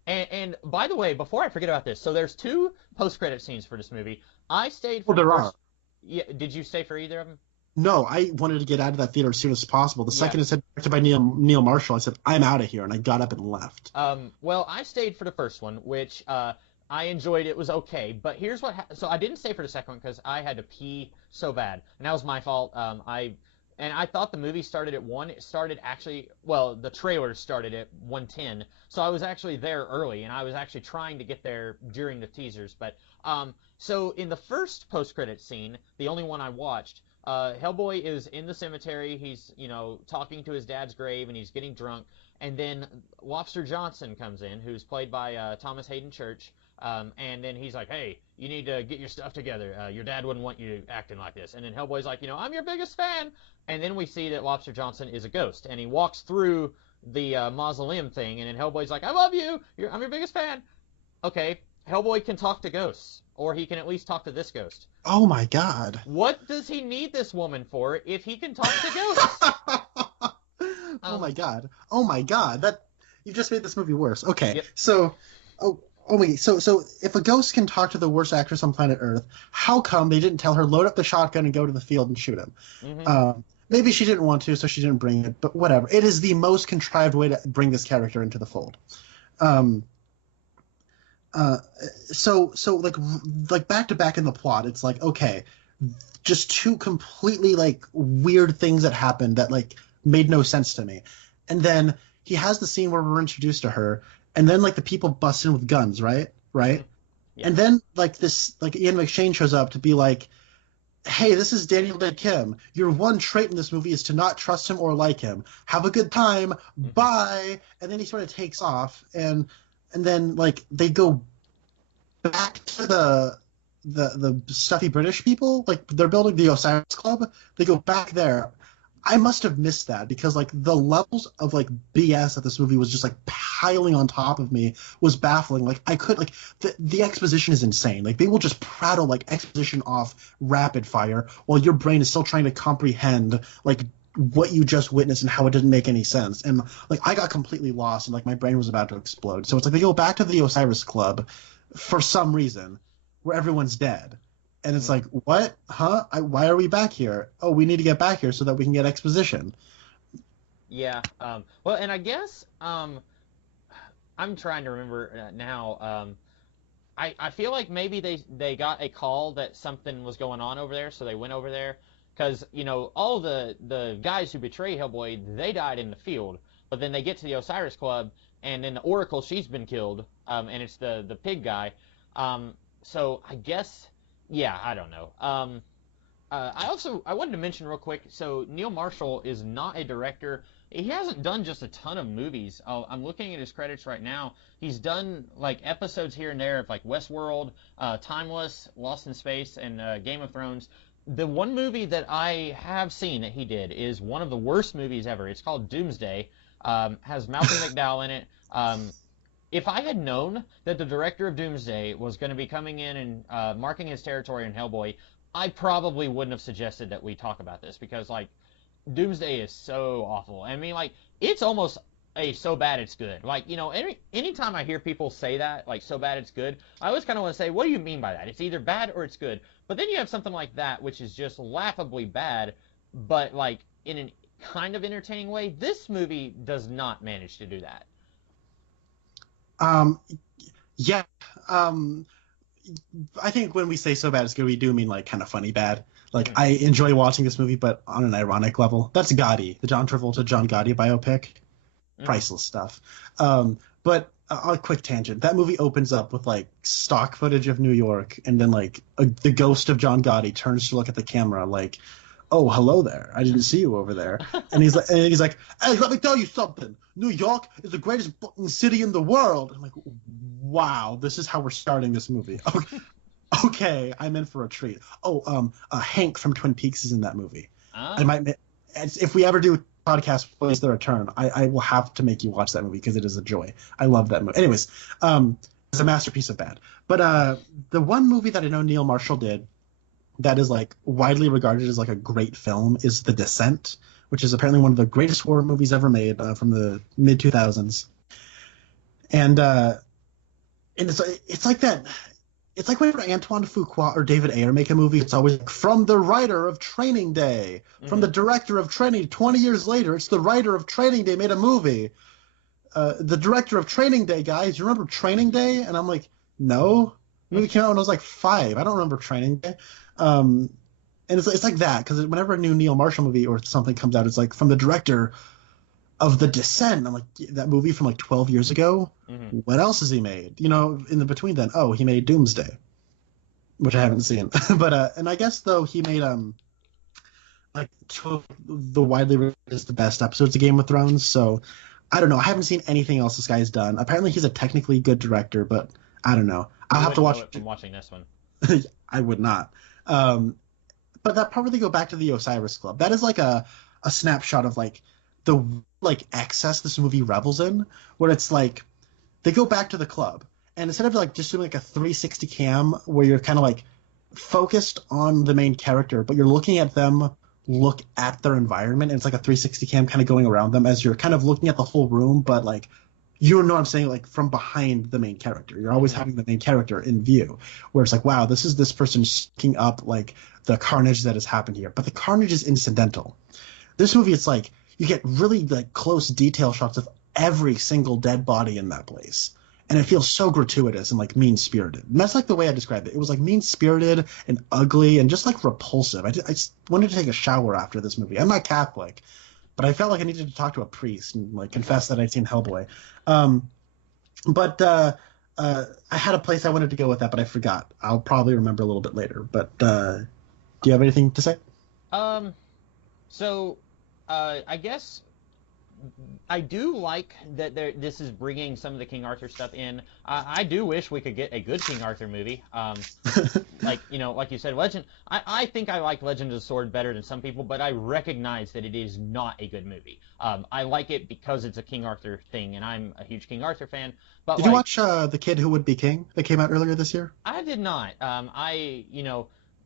And by the way, before I forget about this, so there's two post-credit scenes for this movie. I stayed for well, the there are. first. Yeah, did you stay for either of them? No, I wanted to get out of that theater as soon as possible. The Yeah. second it said directed by Neil Marshall, I said, I'm out of here, and I got up and left. Well, I stayed for the first one, which I enjoyed. It was okay, but here's what. So I didn't stay for the second one because I had to pee so bad, and that was my fault. I thought the movie started at 1. It started actually. Well, the trailer started at 1:10, so I was actually there early, and I was actually trying to get there during the teasers. But so in the first post-credit scene, the only one I watched. Hellboy is in the cemetery. He's, talking to his dad's grave, and he's getting drunk. And then Lobster Johnson comes in, who's played by Thomas Hayden Church. And then he's like, "Hey, you need to get your stuff together. Your dad wouldn't want you acting like this." And then Hellboy's like, "I'm your biggest fan." And then we see that Lobster Johnson is a ghost, and he walks through the mausoleum thing, and then Hellboy's like, "I love you. I'm your biggest fan." Okay, Hellboy can talk to ghosts, or he can at least talk to this ghost. Oh my god. What does he need this woman for if he can talk to ghosts? Oh my god. Oh my god. That you just made this movie worse. Okay. Yep. So oh wait, so if a ghost can talk to the worst actress on planet Earth, how come they didn't tell her load up the shotgun and go to the field and shoot him? Mm-hmm. Maybe she didn't want to, so she didn't bring it, but whatever. It is the most contrived way to bring this character into the fold. Um so like back to back in the plot, it's like, okay, just two completely like weird things that happened that like made no sense to me. And then he has the scene where we're introduced to her, and then like the people bust in with guns, right? Mm-hmm. Yeah. And then like this like Ian McShane shows up to be like, "Hey, this is Daniel Day Kim. Your one trait in this movie is to not trust him or like him. Have a good time. Bye." And then he sort of takes off, and then like they go back to the stuffy British people, like they're building the Osiris Club. They go back there. I must have missed that because like the levels of like BS that this movie was just like piling on top of me was baffling. Like I could like the exposition is insane. Like they will just prattle like exposition off rapid fire while your brain is still trying to comprehend like what you just witnessed and how it didn't make any sense. And like I got completely lost and like my brain was about to explode. So it's like they go back to the Osiris Club for some reason where everyone's dead. And it's like, what? Huh? Why are we back here? Oh, we need to get back here so that we can get exposition. Yeah. Well, and I guess I'm trying to remember now. I feel like maybe they got a call that something was going on over there, so they went over there. because all the guys who betray Hellboy, they died in the field, but then they get to the Osiris Club, and then the Oracle, she's been killed, and it's the pig guy. So I guess, yeah, I don't know. I wanted to mention real quick. So Neil Marshall is not a director. He hasn't done just a ton of movies. I'm looking at his credits right now. He's done like episodes here and there of like Westworld, Timeless, Lost in Space, and Game of Thrones. The one movie that I have seen that he did is one of the worst movies ever. It's called Doomsday. Has Malcolm McDowell in it. If I had known that the director of Doomsday was going to be coming in and marking his territory in Hellboy, I probably wouldn't have suggested that we talk about this, because like Doomsday is so awful. I mean, like, it's almost a so bad it's good. Like, anytime I hear people say that, like, so bad it's good, I always kind of want to say, what do you mean by that? It's either bad or it's good. But then you have something like that, which is just laughably bad, but like in a kind of entertaining way. This movie does not manage to do that. Yeah. I think when we say so bad it's good, we do mean like kind of funny bad. Like, I enjoy watching this movie, but on an ironic level. That's Gotti, the John Travolta, John Gotti biopic. Priceless stuff. But a quick tangent. That movie opens up with like stock footage of New York, and then like the ghost of John Gotti turns to look at the camera like, "Oh, hello there. I didn't see you over there." And he's like, "Hey, let me tell you something. New York is the greatest fucking city in the world." I'm like, wow, this is how we're starting this movie. Okay, I'm in for a treat. Hank from Twin Peaks is in that movie. I might, if we ever do a podcast Waits Their Return, I will have to make you watch that movie because it is a joy. I love that movie. Anyways, it's a masterpiece of bad. But the one movie that I know Neil Marshall did that is like widely regarded as like a great film is The Descent, which is apparently one of the greatest horror movies ever made from the mid 2000s. And it's like that. It's like whenever Antoine Fuqua or David Ayer make a movie, it's always like, from the writer of Training Day, from the director of Training. 20 years later, it's the writer of Training Day made a movie. The director of Training Day, guys, you remember Training Day? And I'm like, no. The movie came out when I was like 5. I don't remember Training Day. And it's like that, because whenever a new Neil Marshall movie or something comes out, it's like from the director of The Descent. I'm like, that movie from like 12 years ago? What else has he made? In the between then, he made Doomsday, which I haven't seen. But and I guess though he made like two of the widely regarded as the best episodes of Game of Thrones. So I don't know. I haven't seen anything else this guy's done. Apparently he's a technically good director, but I don't know. I'll have to watch it from watching this one. I would not. But that probably go back to the Osiris Club. That is like a snapshot of like the like excess this movie revels in, where it's like they go back to the club, and instead of like just doing like a 360 cam where you're kind of like focused on the main character, but you're looking at them look at their environment, and it's like a 360 cam kind of going around them as you're kind of looking at the whole room, but like, you know what I'm saying, like from behind the main character. You're always having the main character in view, where it's like, wow, this is this person sticking up like the carnage that has happened here, but the carnage is incidental. This movie, it's like you get really like close detail shots of every single dead body in that place, and it feels so gratuitous and like mean-spirited. And that's like the way I described it. It was like mean-spirited and ugly and just like repulsive. I just wanted to take a shower after this movie. I'm not Catholic, but I felt like I needed to talk to a priest and like confess that I'd seen Hellboy. But I had a place I wanted to go with that, but I forgot. I'll probably remember a little bit later. But do you have anything to say? I guess I do like that this is bringing some of the King Arthur stuff in. I do wish we could get a good King Arthur movie. Like you said, Legend. I think I like Legend of the Sword better than some people, but I recognize that it is not a good movie. I like it because it's a King Arthur thing, and I'm a huge King Arthur fan. But did you watch The Kid Who Would Be King that came out earlier this year? I did not.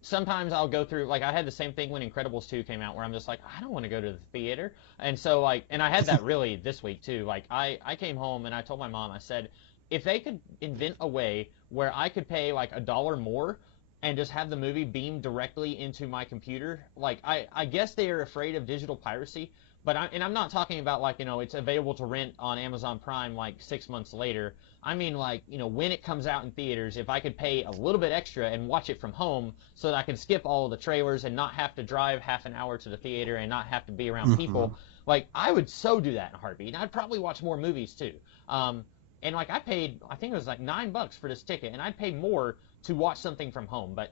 Sometimes I'll go through, like, I had the same thing when Incredibles 2 came out, where I'm just like, I don't want to go to the theater. And so, like, and I had that really this week, too. Like, I came home and I told my mom, I said, if they could invent a way where I could pay, like, $1 more and just have the movie beamed directly into my computer, like, I guess they are afraid of digital piracy, But I'm not talking about like, it's available to rent on Amazon Prime like 6 months later. I mean like, when it comes out in theaters, if I could pay a little bit extra and watch it from home so that I can skip all of the trailers and not have to drive half an hour to the theater and not have to be around people, like I would so do that in a heartbeat. And I'd probably watch more movies too. And like I paid, I think it was like $9 for this ticket, and I'd pay more to watch something from home. But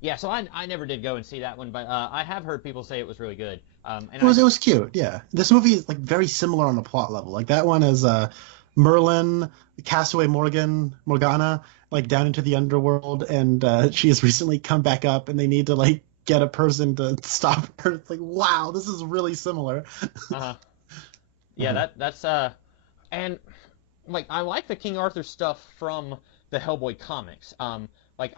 yeah, so I never did go and see that one, but I have heard people say it was really good. And it was cute, yeah. This movie is like very similar on the plot level. Like that one is Merlin, Castaway Morgana, like down into the underworld, and she has recently come back up, and they need to like get a person to stop her. It's like, wow, this is really similar. Yeah, that's and like I like the King Arthur stuff from the Hellboy comics. Like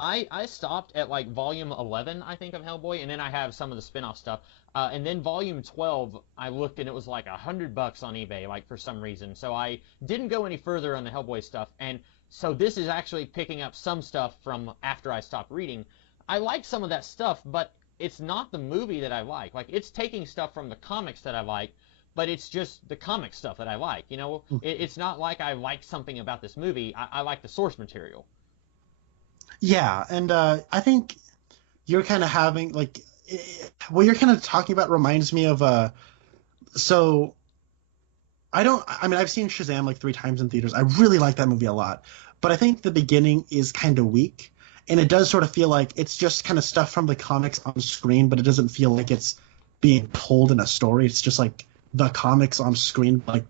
I stopped at like volume 11, I think, of Hellboy, and then I have some of the spin-off stuff. And then volume 12, I looked and it was like $100 on eBay, like for some reason. So I didn't go any further on the Hellboy stuff. And so this is actually picking up some stuff from after I stopped reading. I like some of that stuff, but it's not the movie that I like. Like it's taking stuff from the comics that I like, but it's just the comic stuff that I like. It's not like I like something about this movie. I like the source material. Yeah, and I think you're kind of having like what you're kind of talking about reminds me of so I mean I've seen Shazam like 3 times in theaters. I really like that movie a lot, but I think the beginning is kind of weak, and it does sort of feel like it's just kind of stuff from the comics on screen, but it doesn't feel like it's being told in a story. It's just like the comics on screen, like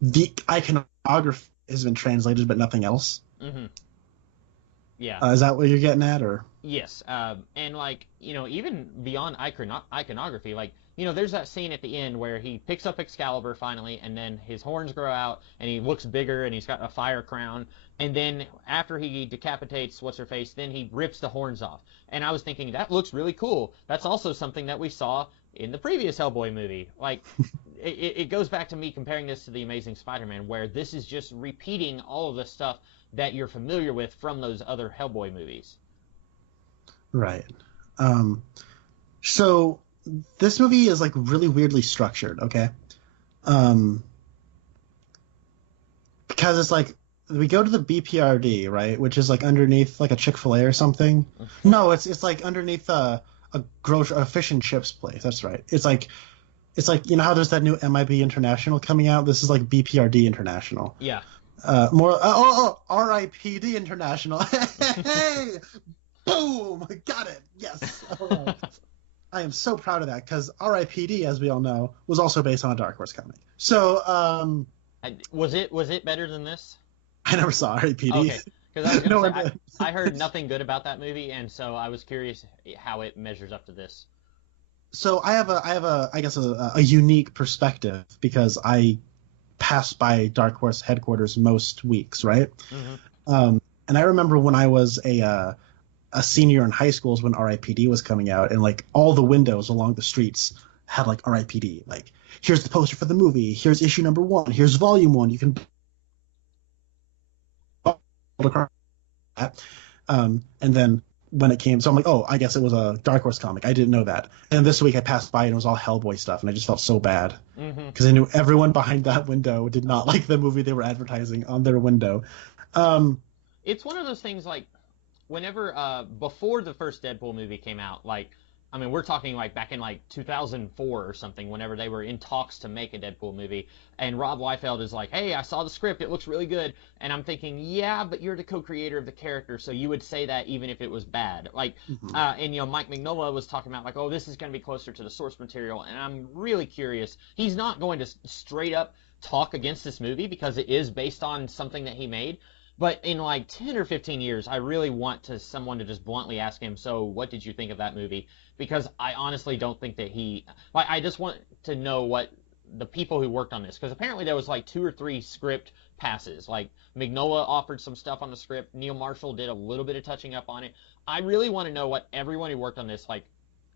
the iconography has been translated, but nothing else. Yeah. Is that what you're getting at, or? Yes. And like, even beyond iconography, like, there's that scene at the end where he picks up Excalibur finally, and then his horns grow out, and he looks bigger, and he's got a fire crown, and then after he decapitates what's-her-face, then he rips the horns off. And I was thinking, that looks really cool. That's also something that we saw in the previous Hellboy movie. Like, it goes back to me comparing this to The Amazing Spider-Man, where this is just repeating all of the stuff that you're familiar with from those other Hellboy movies. Right. So this movie is like really weirdly structured, okay? Because it's like we go to the BPRD, right, which is like underneath like a Chick-fil-A or something. No, it's like underneath a fish and chips place. That's right. It's like how there's that new MIB International coming out. This is like BPRD International. Yeah. RIPD International. Hey, boom, got it. Yes. Right. I am so proud of that because RIPD, as we all know, was also based on a Dark Horse comic. So, was it better than this? I never saw RIPD. Okay, because I heard nothing good about that movie, and so I was curious how it measures up to this. So I have I guess a unique perspective because I pass by Dark Horse headquarters most weeks, right? And I remember when I was a senior in high school is when RIPD was coming out, and like all the windows along the streets had like RIPD. Like, here's the poster for the movie. Here's issue number 1. Here's volume 1. You can and then when it came, so I'm like, oh, I guess it was a Dark Horse comic. I didn't know that. And this week I passed by and it was all Hellboy stuff, and I just felt so bad because I knew everyone behind that window did not like the movie they were advertising on their window. It's one of those things like whenever before the first Deadpool movie came out, like, I mean, we're talking like back in like 2004 or something, whenever they were in talks to make a Deadpool movie, and Rob Liefeld is like, hey, I saw the script, it looks really good, and I'm thinking, yeah, but you're the co-creator of the character, so you would say that even if it was bad. Like, and Mike Mignola was talking about like, oh, this is going to be closer to the source material, and I'm really curious. He's not going to straight up talk against this movie because it is based on something that he made. But in like 10 or 15 years, I really want someone to just bluntly ask him, so what did you think of that movie? Because I honestly don't think that I just want to know what the people who worked on this, because apparently there was like 2 or 3 script passes. Like, Mignola offered some stuff on the script, Neil Marshall did a little bit of touching up on it. I really want to know what everyone who worked on this, like,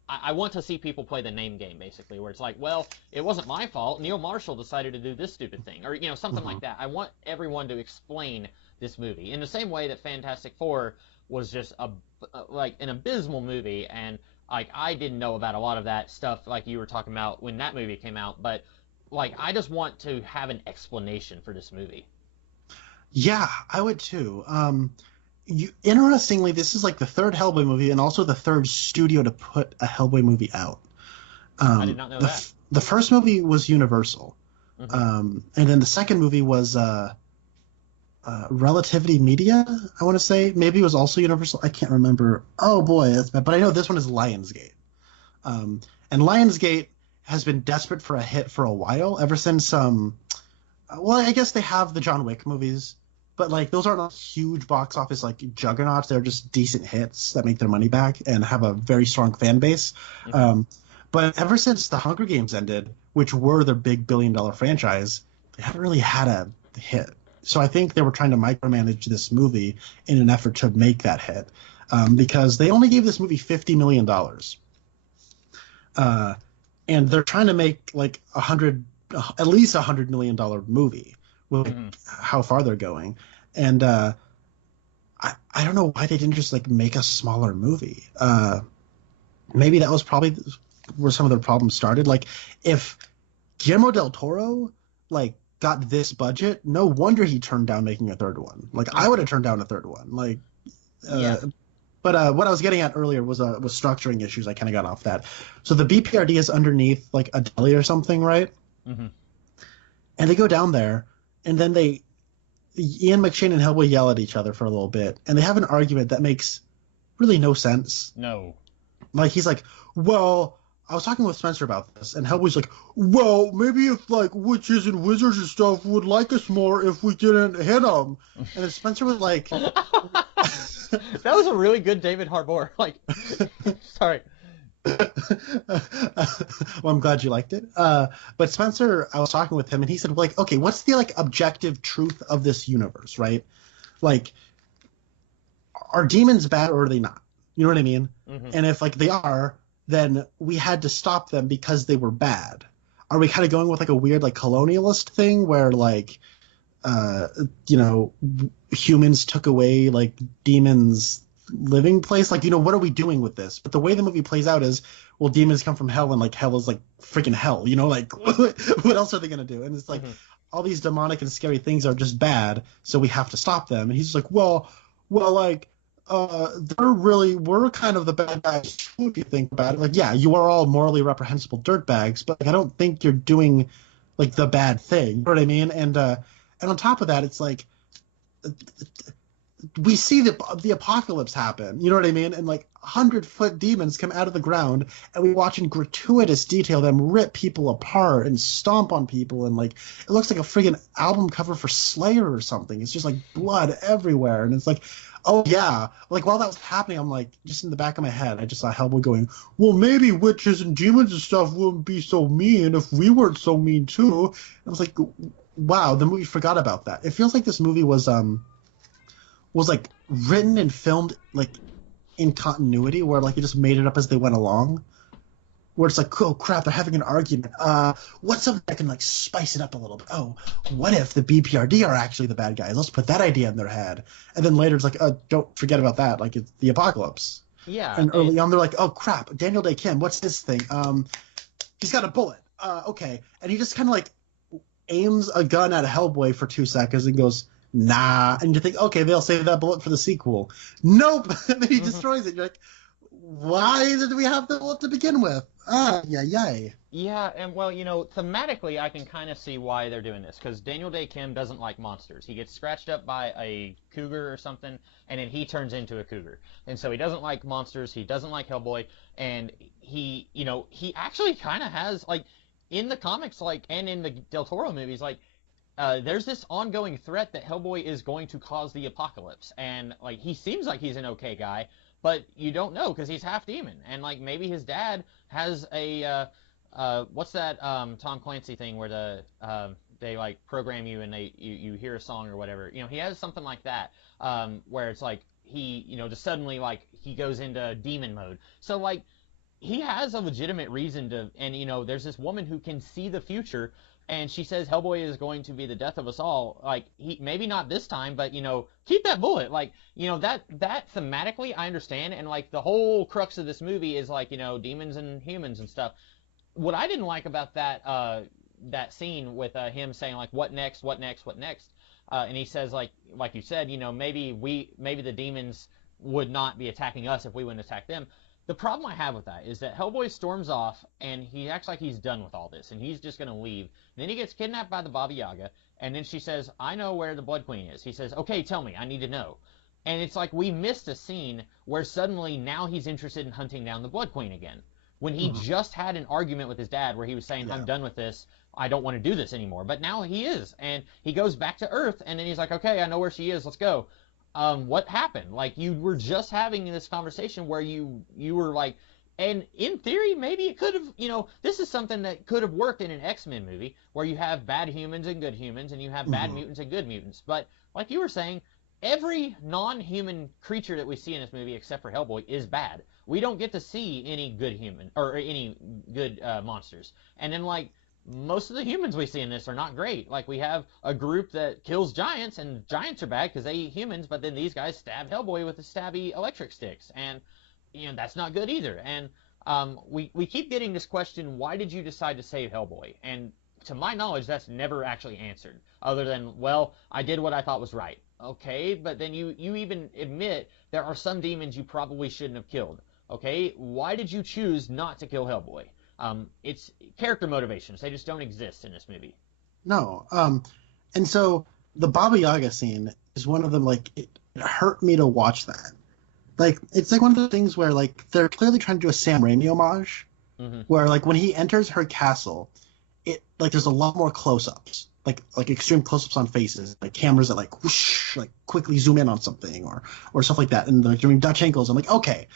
I want to see people play the name game, basically, where it's like, well, it wasn't my fault, Neil Marshall decided to do this stupid thing, or, something like that. I want everyone to explain this movie in the same way that Fantastic Four was just like an abysmal movie, and Like, I didn't know about a lot of that stuff like you were talking about when that movie came out, but like, I just want to have an explanation for this movie. Yeah, I would too. Interestingly, this is like the third Hellboy movie and also the third studio to put a Hellboy movie out. I did not know that. The first movie was Universal, and then the second movie was Relativity Media. I want to say maybe it was also Universal. I can't remember. Oh boy, that's bad. But I know this one is Lionsgate, and Lionsgate has been desperate for a hit for a while, ever since well, I guess they have the John Wick movies, but like those aren't huge box office like juggernauts. They're just decent hits that make their money back and have a very strong fan base. But ever since the Hunger Games ended, which were their big billion-dollar franchise, they haven't really had a hit. So I think they were trying to micromanage this movie in an effort to make that hit, because they only gave this movie $50 million. And they're trying to make like at least $100 million movie with how far they're going. And I don't know why they didn't just like make a smaller movie. Maybe that was probably where some of their problems started. Like, if Guillermo del Toro like got this budget, no wonder he turned down making a third one. Like, I would have turned down a third one. Like, But what I was getting at earlier was structuring issues. I kind of got off that. So the BPRD is underneath like a deli or something, right? And they go down there, and then Ian McShane and Hellboy yell at each other for a little bit, and they have an argument that makes really no sense. No. Like, he's like, well, I was talking with Spencer about this, and Hellboy's like, well, maybe if like witches and wizards and stuff would like us more if we didn't hit them. And then Spencer was like, that was a really good David Harbour. Like, sorry. Well, I'm glad you liked it. But Spencer, I was talking with him, and he said, like, okay, what's the like objective truth of this universe, right? Like, are demons bad or are they not? You know what I mean? And if like they are, then we had to stop them because they were bad. Are we kind of going with like a weird like colonialist thing where like humans took away like demons' living place? Like, what are we doing with this? But the way the movie plays out is, well, demons come from hell, and like hell is like freaking hell. Like what else are they gonna do? And it's like all these demonic and scary things are just bad, so we have to stop them. And he's just like, well, like we're kind of the bad guys if you think about it. Like, yeah, you are all morally reprehensible dirtbags, but like, I don't think you're doing like the bad thing. You know what I mean? And on top of that, it's like we see the apocalypse happen. You know what I mean? And like 100-foot demons come out of the ground, and we watch in gratuitous detail them rip people apart and stomp on people, and like it looks like a friggin' album cover for Slayer or something. It's just like blood everywhere, and it's like, oh yeah. Like, while that was happening, I'm like, just in the back of my head, I just saw Hellboy going, well, maybe witches and demons and stuff wouldn't be so mean if we weren't so mean too. And I was like, wow, the movie forgot about that. It feels like this movie was like written and filmed like in continuity, where like it just made it up as they went along. Where it's like, oh crap, they're having an argument. What's something that can like spice it up a little bit? Oh, what if the BPRD are actually the bad guys? Let's put that idea in their head. And then later it's like, don't forget about that. Like, it's the apocalypse. Yeah. And early on they're like, oh crap, Daniel Day Kim, what's his thing? He's got a bullet. Okay. And he just kind of like aims a gun at Hellboy for 2 seconds and goes, nah. And you think, okay, they'll save that bullet for the sequel. Nope. And then he destroys it. You're like, why did we have the bullet to begin with? Yay. Yeah, and well, thematically, I can kind of see why they're doing this, because Daniel Day Kim doesn't like monsters. He gets scratched up by a cougar or something, and then he turns into a cougar. And so he doesn't like monsters, he doesn't like Hellboy, and he actually kind of has, like, in the comics, like, and in the Del Toro movies, like, there's this ongoing threat that Hellboy is going to cause the apocalypse, and, like, he seems like he's an okay guy, but you don't know, because he's half demon, and, like, maybe his dad has a, what's that, Tom Clancy thing where they, like, program you and you hear a song or whatever. He has something like that, where it's, like, he, just suddenly, like, he goes into demon mode. So, like, he has a legitimate reason to, and, there's this woman who can see the future, and she says Hellboy is going to be the death of us all. Like, he maybe not this time, but keep that bullet. Like, that thematically I understand, and like the whole crux of this movie is like demons and humans and stuff. What I didn't like about that scene with him saying like what next, what next, what next, and he says like you said, maybe the demons would not be attacking us if we wouldn't attack them. The problem I have with that is that Hellboy storms off and he acts like he's done with all this and he's just going to leave. And then he gets kidnapped by the Baba Yaga, and then she says, I know where the Blood Queen is. He says, okay, tell me, I need to know. And it's like we missed a scene where suddenly now he's interested in hunting down the Blood Queen again. When he just had an argument with his dad where he was saying, I'm done with this, I don't want to do this anymore. But now he is, and he goes back to Earth, and then he's like, okay, I know where she is, let's go. What happened? Like, you were just having this conversation where you were like, and in theory, maybe it could have, this is something that could have worked in an X-Men movie where you have bad humans and good humans, and you have bad mutants and good mutants. But like you were saying, every non-human creature that we see in this movie, except for Hellboy, is bad. We don't get to see any good human, or any good monsters. And then, like, most of the humans we see in this are not great. Like, we have a group that kills giants, and giants are bad because they eat humans, but then these guys stab Hellboy with the stabby electric sticks, and that's not good either. And we keep getting this question, why did you decide to save Hellboy? And to my knowledge, that's never actually answered, other than, well, I did what I thought was right. Okay, but then you even admit there are some demons you probably shouldn't have killed. Okay, why did you choose not to kill Hellboy? It's character motivations. They just don't exist in this movie. No. And so the Baba Yaga scene is one of them. Like, it hurt me to watch that. Like, it's like one of the things where, like, they're clearly trying to do a Sam Raimi homage, where, like, when he enters her castle, it, like, there's a lot more close-ups, like extreme close-ups on faces, like cameras that, like, whoosh, like, quickly zoom in on something or stuff like that, and they're doing Dutch angles. I'm like, okay,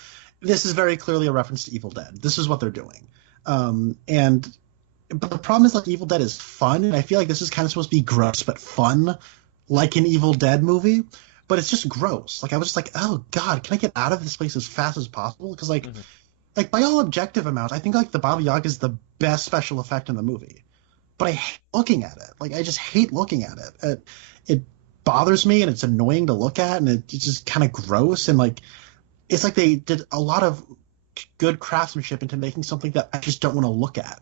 this is very clearly a reference to Evil Dead. This is what they're doing. But the problem is, like, Evil Dead is fun, and I feel like this is kind of supposed to be gross but fun, like an Evil Dead movie. But it's just gross. Like, I was just like, oh god, can I get out of this place as fast as possible? Because like by all objective amounts, I think like the Baba Yaga is the best special effect in the movie. But I hate looking at it. Like, I just hate looking at it. It bothers me, and it's annoying to look at, and it's just kind of gross. And like, it's like they did a lot of good craftsmanship into making something that I just don't want to look at,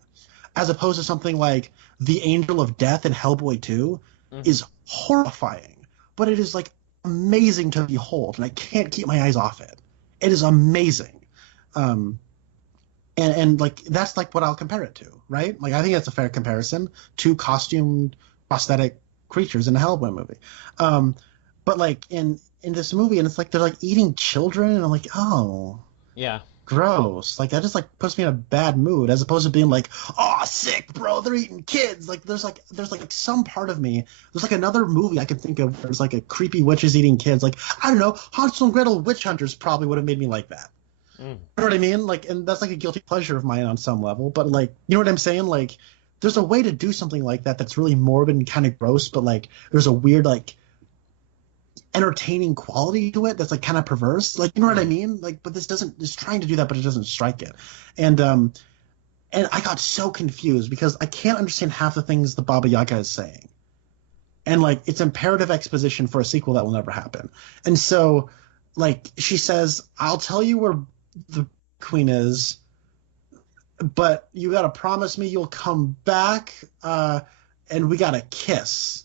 as opposed to something like the Angel of Death in Hellboy 2 is horrifying, but it is like amazing to behold, and I can't keep my eyes off it. It is amazing. And like, that's like what I'll compare it to, right? Like, I think that's a fair comparison to costumed prosthetic creatures in a Hellboy movie. But like in this movie, and it's like they're like eating children, and I'm like, oh yeah, gross. Like, that just like puts me in a bad mood, as opposed to being like, oh, sick, bro, they're eating kids. Like, there's some part of me, there's like another movie I can think of where there's like a creepy witch is eating kids. Like, I don't know, Hansel and Gretel Witch Hunters probably would have made me like that. You know what I mean? Like, and that's like a guilty pleasure of mine on some level, but like, you know what I'm saying? Like, there's a way to do something like that that's really morbid and kind of gross, but like, there's a weird, like, entertaining quality to it that's like kind of perverse. Like, you know what I mean? Like, but it's trying to do that, but it doesn't strike it. And I got so confused because I can't understand half the things the Baba Yaga is saying. And like, it's imperative exposition for a sequel that will never happen. And so, like, she says, I'll tell you where the queen is, but you gotta promise me you'll come back, and we gotta kiss.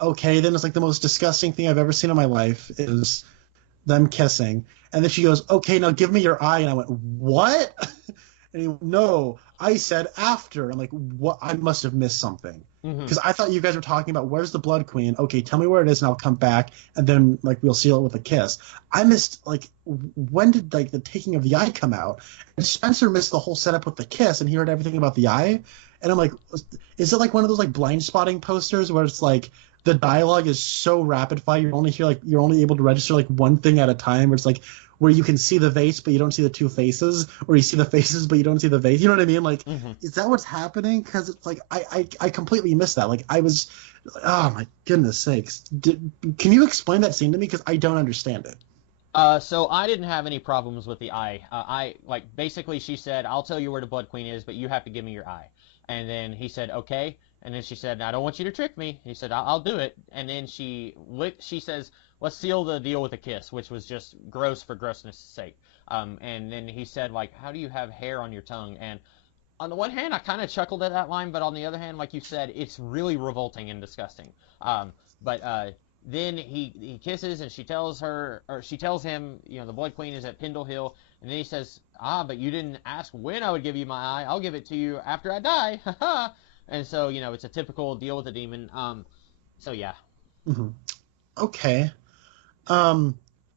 Okay, then it's like the most disgusting thing I've ever seen in my life is them kissing. And then she goes, okay, now give me your eye. And I went, what? And he went, no, I said after. I'm like, what? I must have missed something. Because I thought you guys were talking about, where's the Blood Queen? Okay, tell me where it is and I'll come back, and then like we'll seal it with a kiss. I missed, like, when did like the taking of the eye come out? And Spencer missed the whole setup with the kiss, and he heard everything about the eye. And I'm like, is it like one of those like blind spotting posters where it's like the dialogue is so rapid fire you're only able to register like one thing at a time, where it's like where you can see the vase but you don't see the two faces, or you see the faces but you don't see the vase. You know what I mean? Like, is that what's happening? Because it's like I completely missed that. Like, I was, oh my goodness sakes. Can you explain that scene to me? Because I don't understand it. So I didn't have any problems with the eye. Basically she said, I'll tell you where the Blood Queen is, but you have to give me your eye. And then he said, okay. And then she said, I don't want you to trick me. He said, I'll do it. And then she says, let's seal the deal with a kiss, which was just gross for grossness' sake. And then he said, like, how do you have hair on your tongue? And on the one hand, I kind of chuckled at that line, but on the other hand, like you said, it's really revolting and disgusting. But then he kisses, and she tells him, the Blood Queen is at Pendle Hill, and then he says, but you didn't ask when I would give you my eye. I'll give it to you after I die. And so, it's a typical deal with a demon. So yeah. Mm-hmm. Okay.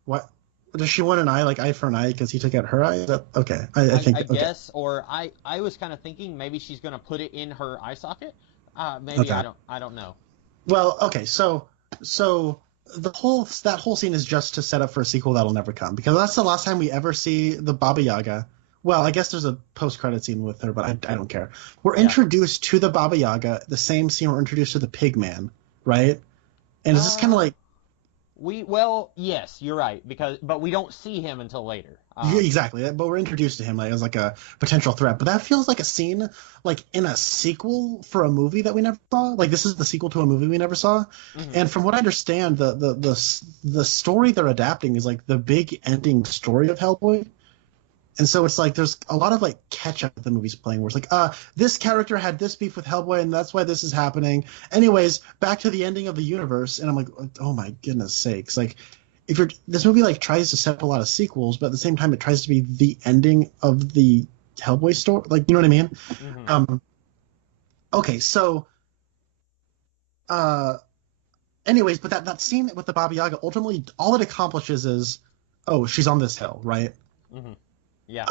What? Does she want an eye, like eye for an eye, because he took out her eye? Is that, okay. I think. I okay. guess, or I was kind of thinking maybe she's gonna put it in her eye socket. Maybe okay. I don't know. Well, okay, so that whole scene is just to set up for a sequel that'll never come, because that's the last time we ever see the Baba Yaga. Well, I guess there's a post-credit scene with her, but I don't care. We're introduced to the Baba Yaga the same scene we're introduced to the Pig Man, right? And it's just kind of like... yes, you're right, but we don't see him until later. Yeah, exactly, but we're introduced to him as like a potential threat. But that feels like a scene like in a sequel for a movie that we never saw. Like this is the sequel to a movie we never saw. Mm-hmm. And from what I understand, the story they're adapting is like the big ending story of Hellboy. And so it's like there's a lot of like catch up that the movie's playing where it's like, this character had this beef with Hellboy and that's why this is happening. Anyways, back to the ending of the universe, and I'm like, oh my goodness sakes. Like this movie like tries to set up a lot of sequels, but at the same time it tries to be the ending of the Hellboy story. Like, you know what I mean? Mm-hmm. Okay, so anyways, but that scene with the Baba Yaga, ultimately all it accomplishes is, she's on this hill, right? Mm-hmm. Yeah.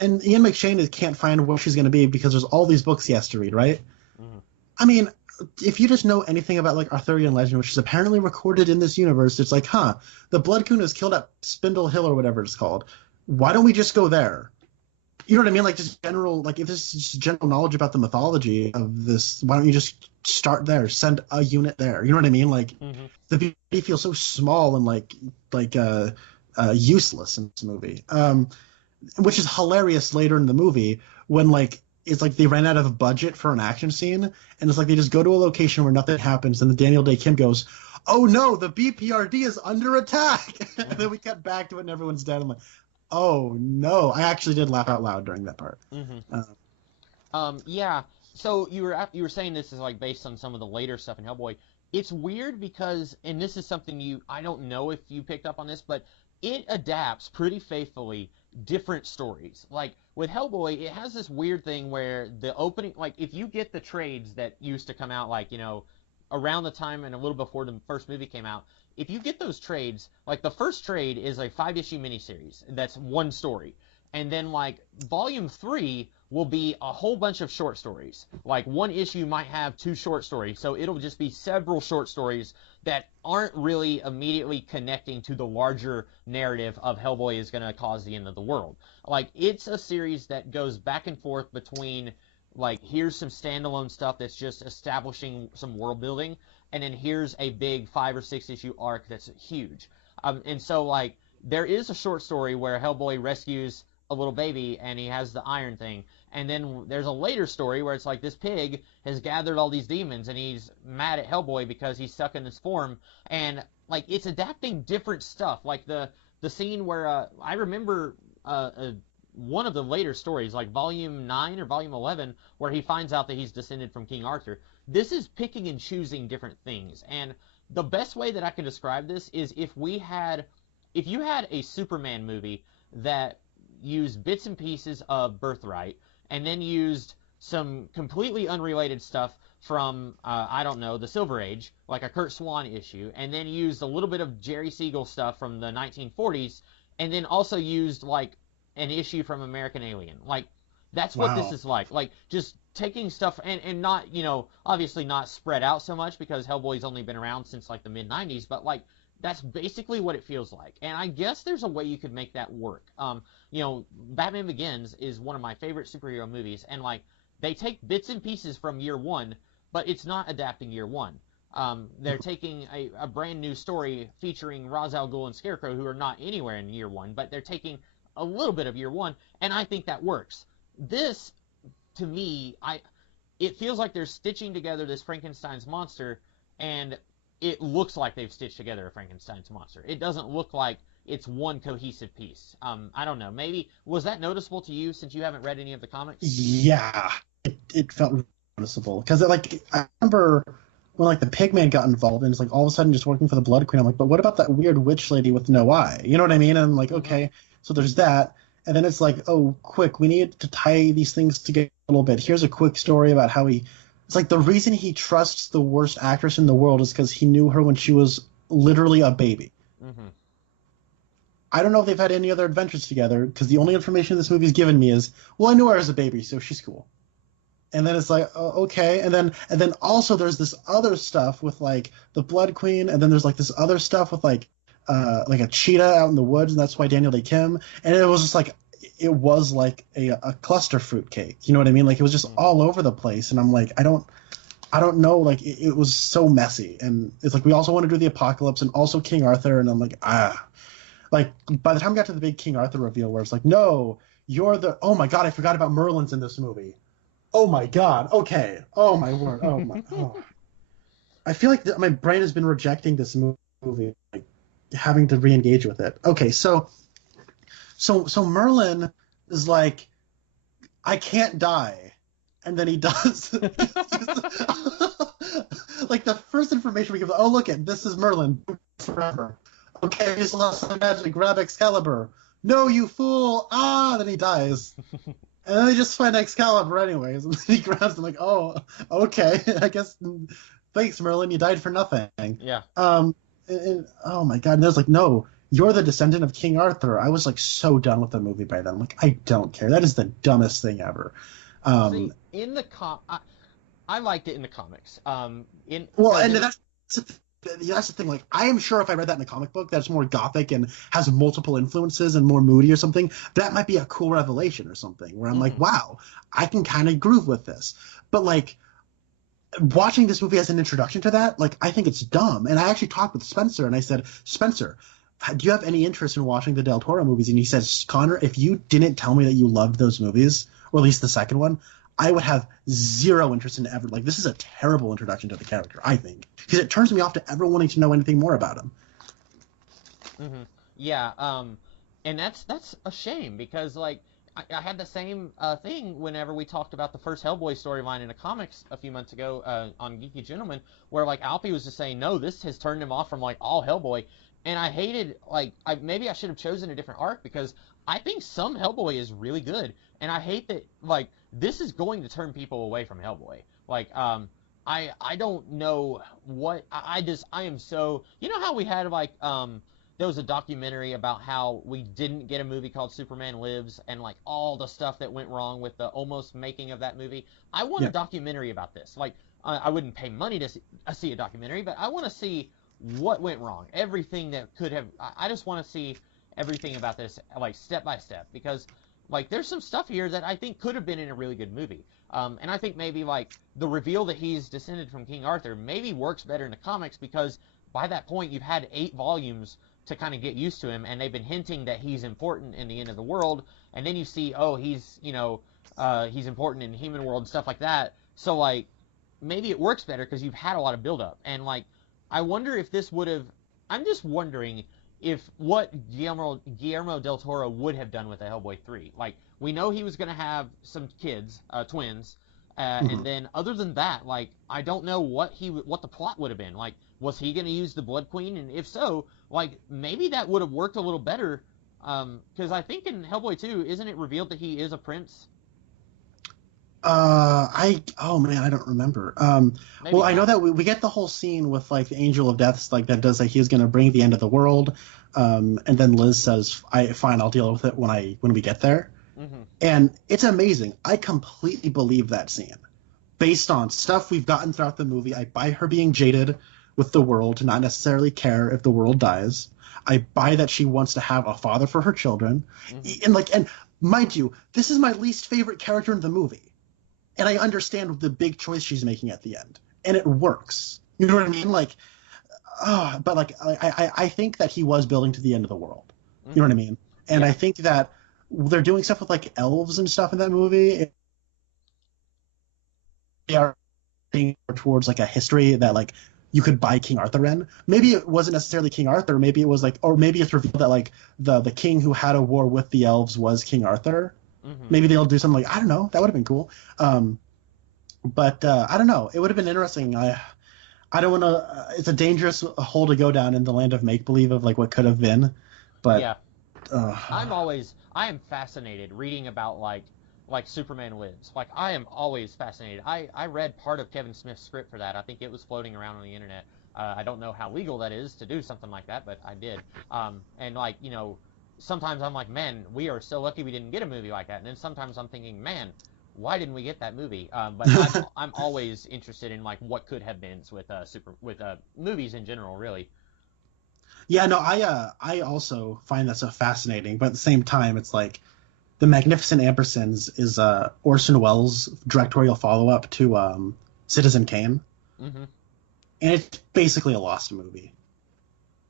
And Ian McShane can't find where she's going to be because there's all these books he has to read, right? Mm-hmm. I mean, if you just know anything about like Arthurian legend, which is apparently recorded in this universe, it's like, the Blood Queen is killed at Spindle Hill or whatever it's called. Why don't we just go there? You know what I mean? Like just general, like if this is just general knowledge about the mythology of this, why don't you just start there? Send a unit there. You know what I mean? Like mm-hmm. the beauty feels so small and like useless in this movie. Which is hilarious later in the movie when like it's like they ran out of budget for an action scene, and it's like they just go to a location where nothing happens, and the Daniel Day Kim goes, "Oh no, the BPRD is under attack," and then we cut back to it and everyone's dead. I'm like, oh no! I actually did laugh out loud during that part. Mm-hmm. Yeah. So you were saying this is like based on some of the later stuff in Hellboy. It's weird because, and this is something I don't know if you picked up on this, but it adapts pretty faithfully different stories. Like with Hellboy, it has this weird thing where the opening, like if you get the trades that used to come out like, around the time and a little before the first movie came out, if you get those trades, like the first trade is a 5-issue miniseries that's one story. And then like volume 3 will be a whole bunch of short stories. Like one issue might have 2 short stories, so it'll just be several short stories that aren't really immediately connecting to the larger narrative of Hellboy is going to cause the end of the world. Like it's a series that goes back and forth between like here's some standalone stuff that's just establishing some world building, and then here's a big 5 or 6 issue arc that's huge. And so like there is a short story where Hellboy rescues a little baby and he has the iron thing, and then there's a later story where it's like this pig has gathered all these demons and he's mad at Hellboy because he's stuck in this form, and like it's adapting different stuff. Like the scene where I remember one of the later stories, like volume 9 or volume 11, where he finds out that he's descended from King Arthur. This is picking and choosing different things, and the best way that I can describe this is if you had a Superman movie that used bits and pieces of Birthright, and then used some completely unrelated stuff from, I don't know, the Silver Age, like a Kurt Swan issue, and then used a little bit of Jerry Siegel stuff from the 1940s, and then also used, like, an issue from American Alien. Like, that's what this is like. Like, just taking stuff, and not, obviously not spread out so much, because Hellboy's only been around since, like, the mid-90s, but, like, that's basically what it feels like. And I guess there's a way you could make that work. Batman Begins is one of my favorite superhero movies, and like they take bits and pieces from year one, but it's not adapting year one. They're taking a brand new story featuring Ra's al Ghul and Scarecrow, who are not anywhere in year one, but they're taking a little bit of year one, and I think that works. This, to me, it feels like they're stitching together this Frankenstein's monster, and it looks like they've stitched together a Frankenstein's monster. It doesn't look like it's one cohesive piece. I don't know. Maybe was that noticeable to you since you haven't read any of the comics? Yeah, it felt noticeable because like I remember when like the Pigman got involved and it's like all of a sudden just working for the Blood Queen. I'm like, but what about that weird witch lady with no eye? You know what I mean? And I'm like, okay, so there's that. And then it's like, oh, quick, we need to tie these things together a little bit. Here's a quick story about how it's like the reason he trusts the worst actress in the world is because he knew her when she was literally a baby. Mm-hmm. I don't know if they've had any other adventures together because the only information this movie's given me is, well, I knew her as a baby, so she's cool. And then it's like, oh, okay. And then also there's this other stuff with like the Blood Queen, and then there's like this other stuff with like a cheetah out in the woods, and that's why Daniel Day Kim. And it was just like it was like a cluster fruit cake. You know what I mean? Like it was just all over the place. And I'm like, I don't know. Like it was so messy. And it's like we also want to do the apocalypse and also King Arthur, and I'm like, Like, by the time we got to the big King Arthur reveal where it's like, no, you're the... Oh, my God, I forgot about Merlin's in this movie. Oh, my God. Okay. Oh, my word. Oh, my... Oh. I feel like my brain has been rejecting this movie, like, having to re-engage with it. Okay, so Merlin is like, I can't die. And then he does. Like, the first information we give, oh, look at this is Merlin forever. Okay, he's lost the magic. Grab Excalibur. No, you fool! Ah, then he dies. And then they just find Excalibur anyways, and then he grabs him like, oh, okay, I guess. Thanks, Merlin. You died for nothing. Yeah. And, oh my God! And there's like, no, you're the descendant of King Arthur. I was like so done with the movie by then. I'm like, I don't care. That is the dumbest thing ever. See, in the I liked it in the comics. That's the thing. Like, I am sure if I read that in a comic book that's more gothic and has multiple influences and more moody or something, that might be a cool revelation or something where I'm like, wow, I can kind of groove with this. But like watching this movie as an introduction to that, like I think it's dumb. And I actually talked with Spencer and I said, Spencer, do you have any interest in watching the Del Toro movies? And he says, Connor, if you didn't tell me that you loved those movies, or at least the second one, I would have zero interest in ever. Like, this is a terrible introduction to the character, I think, because it turns me off to ever wanting to know anything more about him. Mm-hmm. Yeah, and that's a shame because like I had the same thing whenever we talked about the first Hellboy storyline in the comics a few months ago on Geeky Gentleman, where like Alfie was just saying, no, this has turned him off from like all Hellboy, and I hated like maybe I should have chosen a different arc because I think some Hellboy is really good, and I hate that like this is going to turn people away from Hellboy. Like I don't know what I am so, you know how we had like there was a documentary about how we didn't get a movie called Superman Lives and like all the stuff that went wrong with the almost making of that movie. I want a documentary about this. Like I wouldn't pay money to see a documentary, but I want to see what went wrong. Everything that could have. I just want to see everything about this like step by step because like there's some stuff here that I think could have been in a really good movie. And I think maybe like the reveal that he's descended from King Arthur maybe works better in the comics because by that point you've had 8 volumes to kind of get used to him, and they've been hinting that he's important in the end of the world, and then you see, oh, he's, you know, he's important in human world and stuff like that. So like maybe it works better because you've had a lot of build up, and like I wonder if this would have. I'm just wondering if what Guillermo del Toro would have done with the Hellboy 3. Like we know he was going to have some kids, twins. And then other than that, like I don't know what the plot would have been. Like was he going to use the Blood Queen, and if so, like maybe that would have worked a little better. Because I think in Hellboy 2, isn't it revealed that he is a prince? Oh man, I don't remember. Well, I know that we get the whole scene with like the Angel of Death, like that does like he's going to bring the end of the world. And then Liz says, fine, I'll deal with it when we get there. Mm-hmm. And it's amazing. I completely believe that scene. Based on stuff we've gotten throughout the movie, I buy her being jaded with the world to not necessarily care if the world dies. I buy that she wants to have a father for her children. Mm-hmm. And mind you, this is my least favorite character in the movie. And I understand the big choice she's making at the end. And it works. You know what I mean? Like, but like, I think that he was building to the end of the world. Mm-hmm. You know what I mean? And I think that they're doing stuff with like elves and stuff in that movie. they are leaning towards like a history that like you could buy King Arthur in. Maybe it wasn't necessarily King Arthur. Maybe it was like, or maybe it's revealed that like the king who had a war with the elves was King Arthur. Mm-hmm. Maybe they'll do something like, I don't know. That would have been cool. But I don't know. It would have been interesting. I don't want to. It's a dangerous hole to go down in the land of make believe of like what could have been. But yeah, I am fascinated reading about like Superman Lives. Like I am always fascinated. I read part of Kevin Smith's script for that. I think it was floating around on the internet. I don't know how legal that is to do something like that, but I did. And like, you know, sometimes I'm like, man, we are so lucky we didn't get a movie like that. And then sometimes I'm thinking, man, why didn't we get that movie? But I'm always interested in like what could have been with movies in general, really. Yeah, no, I also find that so fascinating. But at the same time, it's like The Magnificent Ambersons is Orson Welles' directorial follow-up to Citizen Kane. Mm-hmm. And it's basically a lost movie.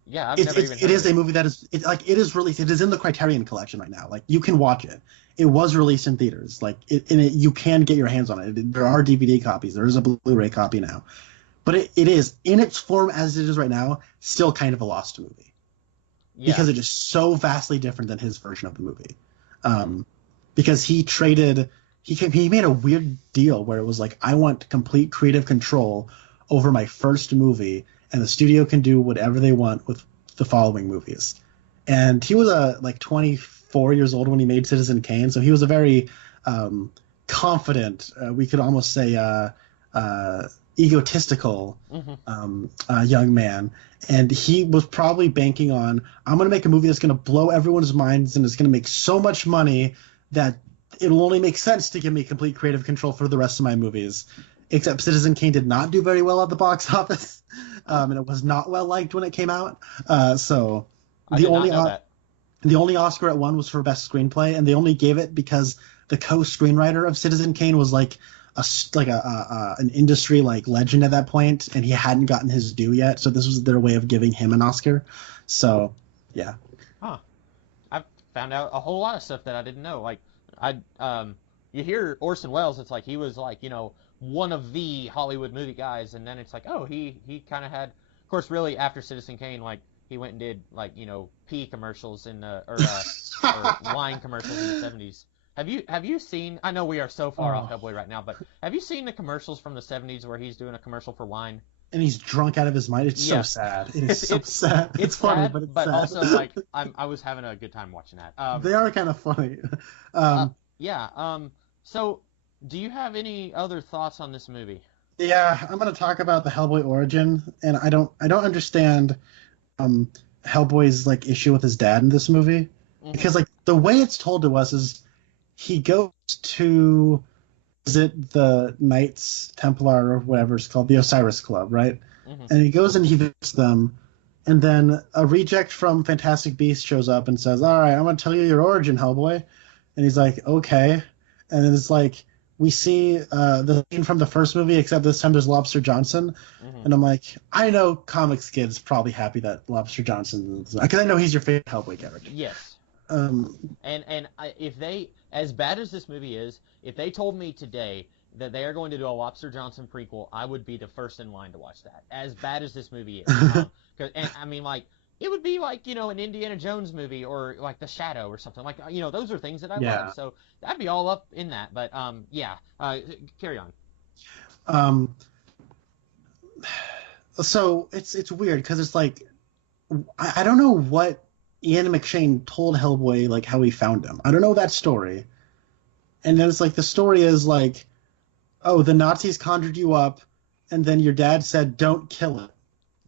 Yeah, it is a movie that is it is released. It is in the Criterion Collection right now. Like you can watch it. It was released in theaters. Like you can get your hands on it. There are DVD copies. There is a Blu-ray copy now. But it is in its form as it is right now still kind of a lost movie. Yeah. Because it is so vastly different than his version of the movie. Because he made a weird deal where it was like, I want complete creative control over my first movie, and the studio can do whatever they want with the following movies. And he was like 24 years old when he made Citizen Kane, so he was a very confident, we could almost say egotistical young man. And he was probably banking on, I'm going to make a movie that's going to blow everyone's minds and it's going to make so much money that it'll only make sense to give me complete creative control for the rest of my movies. Except Citizen Kane did not do very well at the box office, and it was not well liked when it came out. So the only Oscar it won was for Best Screenplay, and they only gave it because the co-screenwriter of Citizen Kane was like an industry like legend at that point, and he hadn't gotten his due yet. So this was their way of giving him an Oscar. So yeah. Huh. I've found out a whole lot of stuff that I didn't know. Like you hear Orson Welles, it's like he was like, you know, one of the Hollywood movie guys, and then it's like, oh, he kind of had, of course, really after Citizen Kane, like he went and did like, you know, pee commercials or wine commercials in the 70s. Have you seen? I know we are so far off Hellboy right now, but have you seen the commercials from the 70s where he's doing a commercial for wine? And he's drunk out of his mind. It's so sad. It is so sad. It's funny, sad, but it's sad. But also like I was having a good time watching that. They are kind of funny. So, do you have any other thoughts on this movie? Yeah, I'm going to talk about the Hellboy origin, and I don't understand Hellboy's like issue with his dad in this movie, because like the way it's told to us is he goes to visit the Knights Templar or whatever it's called, the Osiris Club, right? And he goes and he visits them, and then a reject from Fantastic Beasts shows up and says, "All right, I'm going to tell you your origin, Hellboy," and he's like, "Okay," and then it's like, we see the scene from the first movie, except this time there's Lobster Johnson. And I'm like, I know comics kids probably happy that Lobster Johnson, because I know he's your favorite Hellboy character. Yes. If they, as bad as this movie is, if they told me today that they are going to do a Lobster Johnson prequel, I would be the first in line to watch that. As bad as this movie is. And I mean, like, it would be like, you know, an Indiana Jones movie or like The Shadow or something. Like, you know, those are things that I love. So I'd be all up in that. But carry on. So it's weird because it's like, I don't know what Ian McShane told Hellboy, like how he found him. I don't know that story. And then it's like, the story is like, oh, the Nazis conjured you up, and then your dad said, don't kill it.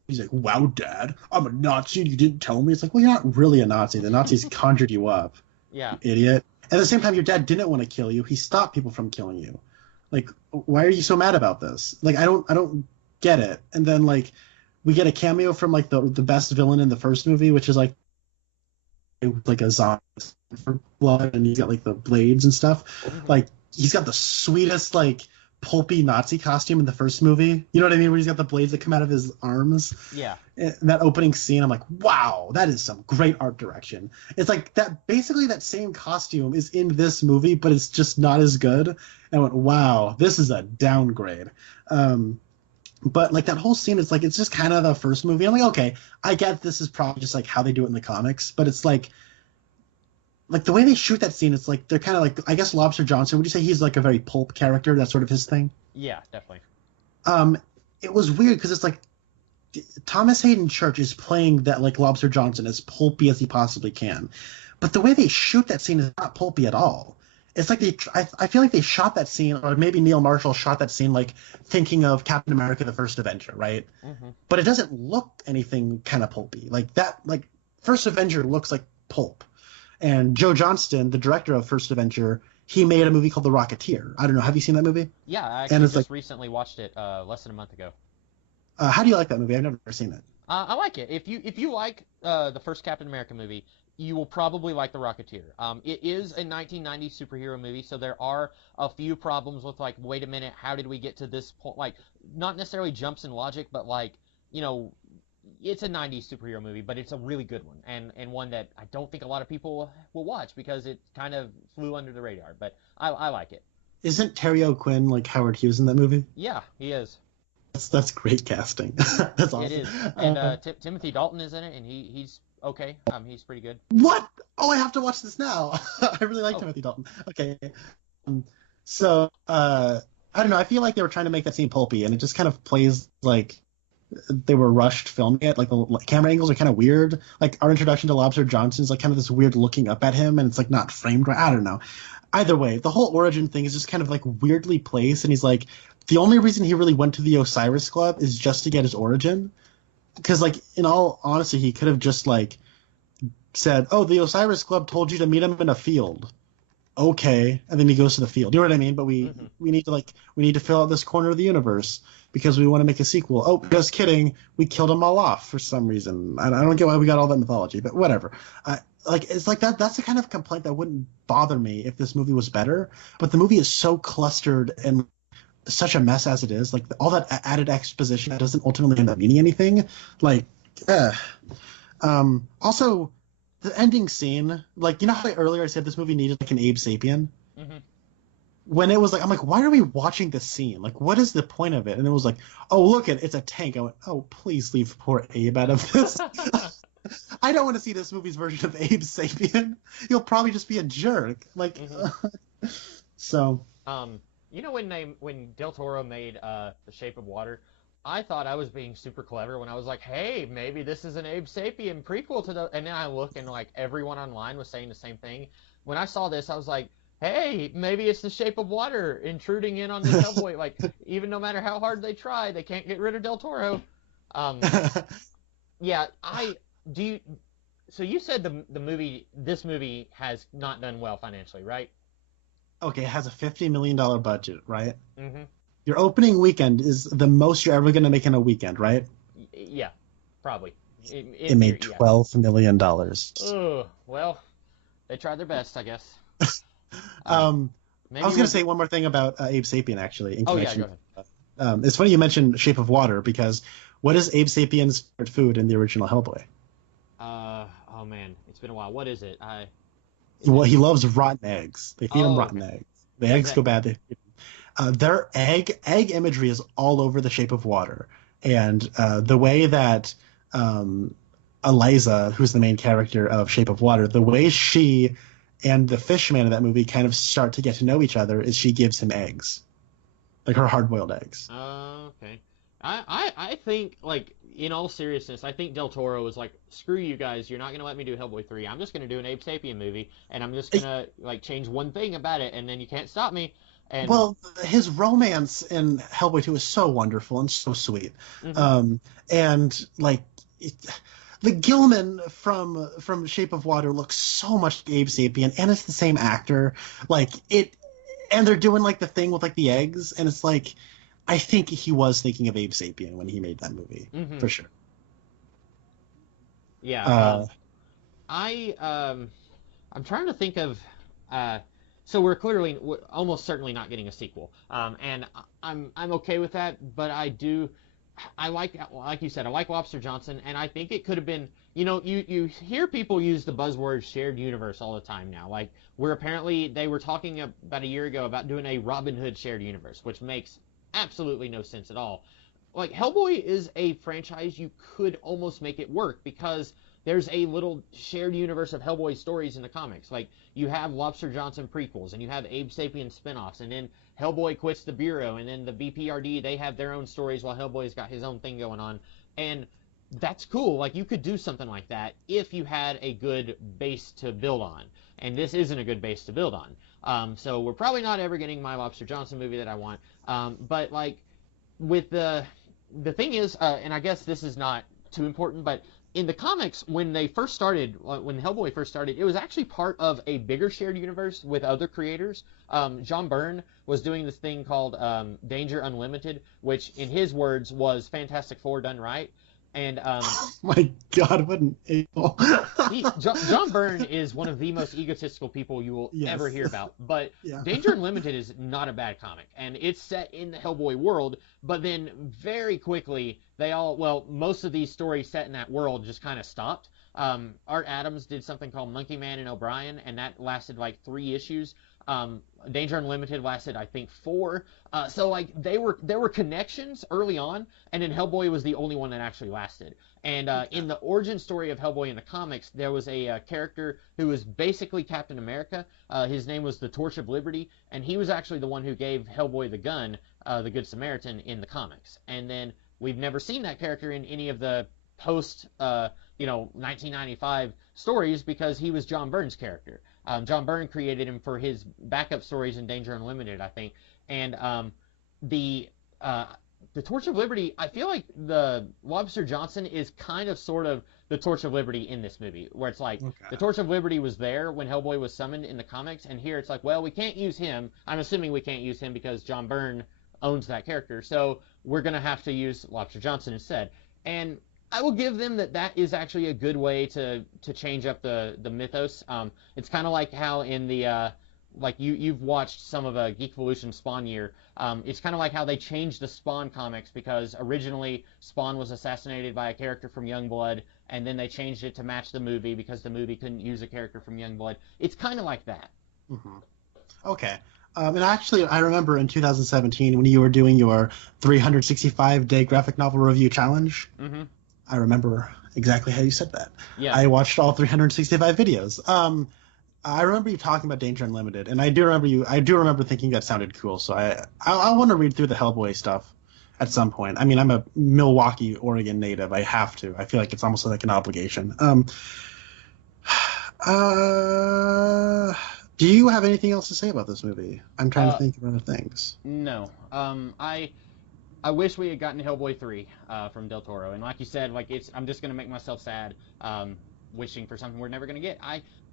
He's like, wow, Dad, I'm a Nazi and you didn't tell me. It's like, well, you're not really a Nazi. The Nazis conjured you up. Yeah. You idiot. And at the same time, your dad didn't want to kill you. He stopped people from killing you. Like, why are you so mad about this? Like, I don't get it. And then, like, we get a cameo from, like, the best villain in the first movie, which is, like a zombie for blood, and he's got, like, the blades and stuff. Like, he's got the sweetest, like, pulpy Nazi costume in the first movie. You know what I mean? Where he's got the blades that come out of his arms. Yeah. In that opening scene, I'm like, wow, that is some great art direction. It's like that. Basically, that same costume is in this movie, but it's just not as good. And I went, wow, this is a downgrade. But like that whole scene is like, it's just kind of the first movie. I'm like, okay, I get this is probably just like how they do it in the comics, but it's like the way they shoot that scene, it's like they're kind of like, I guess Lobster Johnson, would you say he's like a very pulp character? That's sort of his thing. Yeah, definitely. It was weird because it's like Thomas Hayden Church is playing that like Lobster Johnson as pulpy as he possibly can, but the way they shoot that scene is not pulpy at all. It's like I feel like they shot that scene, or maybe Neil Marshall shot that scene like thinking of Captain America: The First Avenger, right? Mm-hmm. But it doesn't look anything kind of pulpy like that. Like First Avenger looks like pulp. And Joe Johnston, the director of First Avenger, he made a movie called The Rocketeer. I don't know. Have you seen that movie? Yeah, I actually just recently watched it less than a month ago. How do you like that movie? I've never seen it. I like it. If you like the first Captain America movie, you will probably like The Rocketeer. It is a 1990s superhero movie, so there are a few problems with like, wait a minute, how did we get to this point? Like, not necessarily jumps in logic, but like, you know, it's a 90s superhero movie, but it's a really good one, and one that I don't think a lot of people will watch because it kind of flew under the radar, but I like it. Isn't Terry O'Quinn like Howard Hughes in that movie? Yeah, he is. That's great casting. That's awesome. It is. And Timothy Dalton is in it, and he's okay. He's pretty good. What? Oh, I have to watch this now. I really like Timothy Dalton. Okay. So, I don't know. I feel like they were trying to make that scene pulpy, and it just kind of plays like they were rushed filming it. Like the camera angles are kind of weird. Like our introduction to Lobster Johnson is like kind of this weird looking up at him, and it's like not framed right. I don't know. Either way, the whole origin thing is just kind of like weirdly placed, and he's like, the only reason he really went to the Osiris Club is just to get his origin. Because like in all honesty, he could have just like said, "Oh, the Osiris Club told you to meet him in a field." Okay, and then he goes to the field. You know what I mean? But we need to fill out this corner of the universe because we want to make a sequel. Oh, just kidding. We killed them all off for some reason. I don't get why we got all that mythology, but whatever. Like it's like that. That's the kind of complaint that wouldn't bother me if this movie was better. But the movie is so clustered and such a mess as it is. Like all that added exposition that doesn't ultimately end up meaning anything. Like, also. The ending scene, like, you know how earlier I said this movie needed like an Abe Sapien? Mm-hmm. When it was like, I'm like, why are we watching this scene? Like, what is the point of it? And it was like, oh, look, it's a tank. I went, oh, please leave poor Abe out of this. I don't want to see this movie's version of Abe Sapien. He'll probably just be a jerk. Like, so. You know when Del Toro made The Shape of Water, I thought I was being super clever when I was like, hey, maybe this is an Abe Sapien prequel to the... And then I look and, like, everyone online was saying the same thing. When I saw this, I was like, hey, maybe it's The Shape of Water intruding in on the Hellboy. Like, even no matter how hard they try, they can't get rid of Del Toro. Yeah, So you said this movie has not done well financially, right? Okay, it has a $50 million budget, right? Mm-hmm. Your opening weekend is the most you're ever going to make in a weekend, right? Yeah, probably. It made $12 million. Oh, well, they tried their best, I guess. I was going to say one more thing about Abe Sapien, actually. In connection. Go ahead. It's funny you mentioned Shape of Water, because what is Abe Sapien's favorite food in the original Hellboy? Oh, man, it's been a while. What is it? Well, he loves rotten eggs. They feed him rotten eggs. The eggs go bad. Their egg imagery is all over The Shape of Water, and the way that Eliza, who's the main character of Shape of Water, the way she and the fishman in that movie kind of start to get to know each other is she gives him eggs, like her hard-boiled eggs. Okay. I think, like, in all seriousness, I think Del Toro was like, screw you guys, you're not going to let me do Hellboy 3. I'm just going to do an Abe Sapien movie, and I'm just going to, like, change one thing about it, and then you can't stop me. And... Well, his romance in Hellboy 2 is so wonderful and so sweet. Mm-hmm. And, like, the Gilman from Shape of Water looks so much like Abe Sapien, and it's the same actor. Like, and they're doing, like, the thing with, like, the eggs, and it's like, I think he was thinking of Abe Sapien when he made that movie, for sure. Yeah. I'm trying to think of... So we're almost certainly not getting a sequel. And I'm okay with that, but I like you said, I like Lobster Johnson, and I think it could have been, you hear people use the buzzword shared universe all the time now. Like, where apparently they were talking about a year ago about doing a Robin Hood shared universe, which makes absolutely no sense at all. Like, Hellboy is a franchise you could almost make it work because there's a little shared universe of Hellboy stories in the comics. Like, you have Lobster Johnson prequels, and you have Abe Sapien spinoffs, and then Hellboy quits the Bureau, and then the BPRD, they have their own stories while Hellboy's got his own thing going on. And that's cool. Like, you could do something like that if you had a good base to build on. And this isn't a good base to build on. So we're probably not ever getting my Lobster Johnson movie that I want. But, like, with the thing is, and I guess this is not too important, but in the comics, when Hellboy first started, it was actually part of a bigger shared universe with other creators. John Byrne was doing this thing called Danger Unlimited, which, in his words, was Fantastic Four done right. And oh my God, what an a-hole. John Byrne is one of the most egotistical people you will ever hear about. But Danger Unlimited is not a bad comic, and it's set in the Hellboy world. But then very quickly, most of these stories set in that world just kind of stopped. Art Adams did something called Monkey Man and O'Brien, and that lasted like 3 issues. Danger Unlimited lasted, I think, 4. So like there were connections early on, and then Hellboy was the only one that actually lasted. And in the origin story of Hellboy in the comics, there was a character who was basically Captain America. His name was the Torch of Liberty, and he was actually the one who gave Hellboy the gun, the Good Samaritan, in the comics. And then we've never seen that character in any of the post 1995 stories because he was John Byrne's character. John Byrne created him for his backup stories in Danger Unlimited, I think. And the Torch of Liberty, I feel like the Lobster Johnson is kind of sort of the Torch of Liberty in this movie, where it's like the Torch of Liberty was there when Hellboy was summoned in the comics, and here it's like, well, we can't use him. I'm assuming we can't use him because John Byrne owns that character, so we're going to have to use Lobster Johnson instead. And I will give them that is actually a good way to change up the mythos. It's kind of like how in the you've watched some of Geekvolution Spawn year. It's kind of like how they changed the Spawn comics because originally Spawn was assassinated by a character from Youngblood, and then they changed it to match the movie because the movie couldn't use a character from Youngblood. It's kind of like that. Mm-hmm. Okay. And actually, I remember in 2017 when you were doing your 365-day graphic novel review challenge. Mm-hmm. I remember exactly how you said that. Yeah. I watched all 365 videos. I remember you talking about Danger Unlimited, and I do remember thinking that sounded cool. So I want to read through the Hellboy stuff at some point. I mean, I'm a Milwaukee, Oregon native. I have to. I feel like it's almost like an obligation. Do you have anything else to say about this movie? I'm trying to think of other things. No. I wish we had gotten Hellboy 3 from Del Toro, and like you said, I'm just gonna make myself sad, wishing for something we're never gonna get.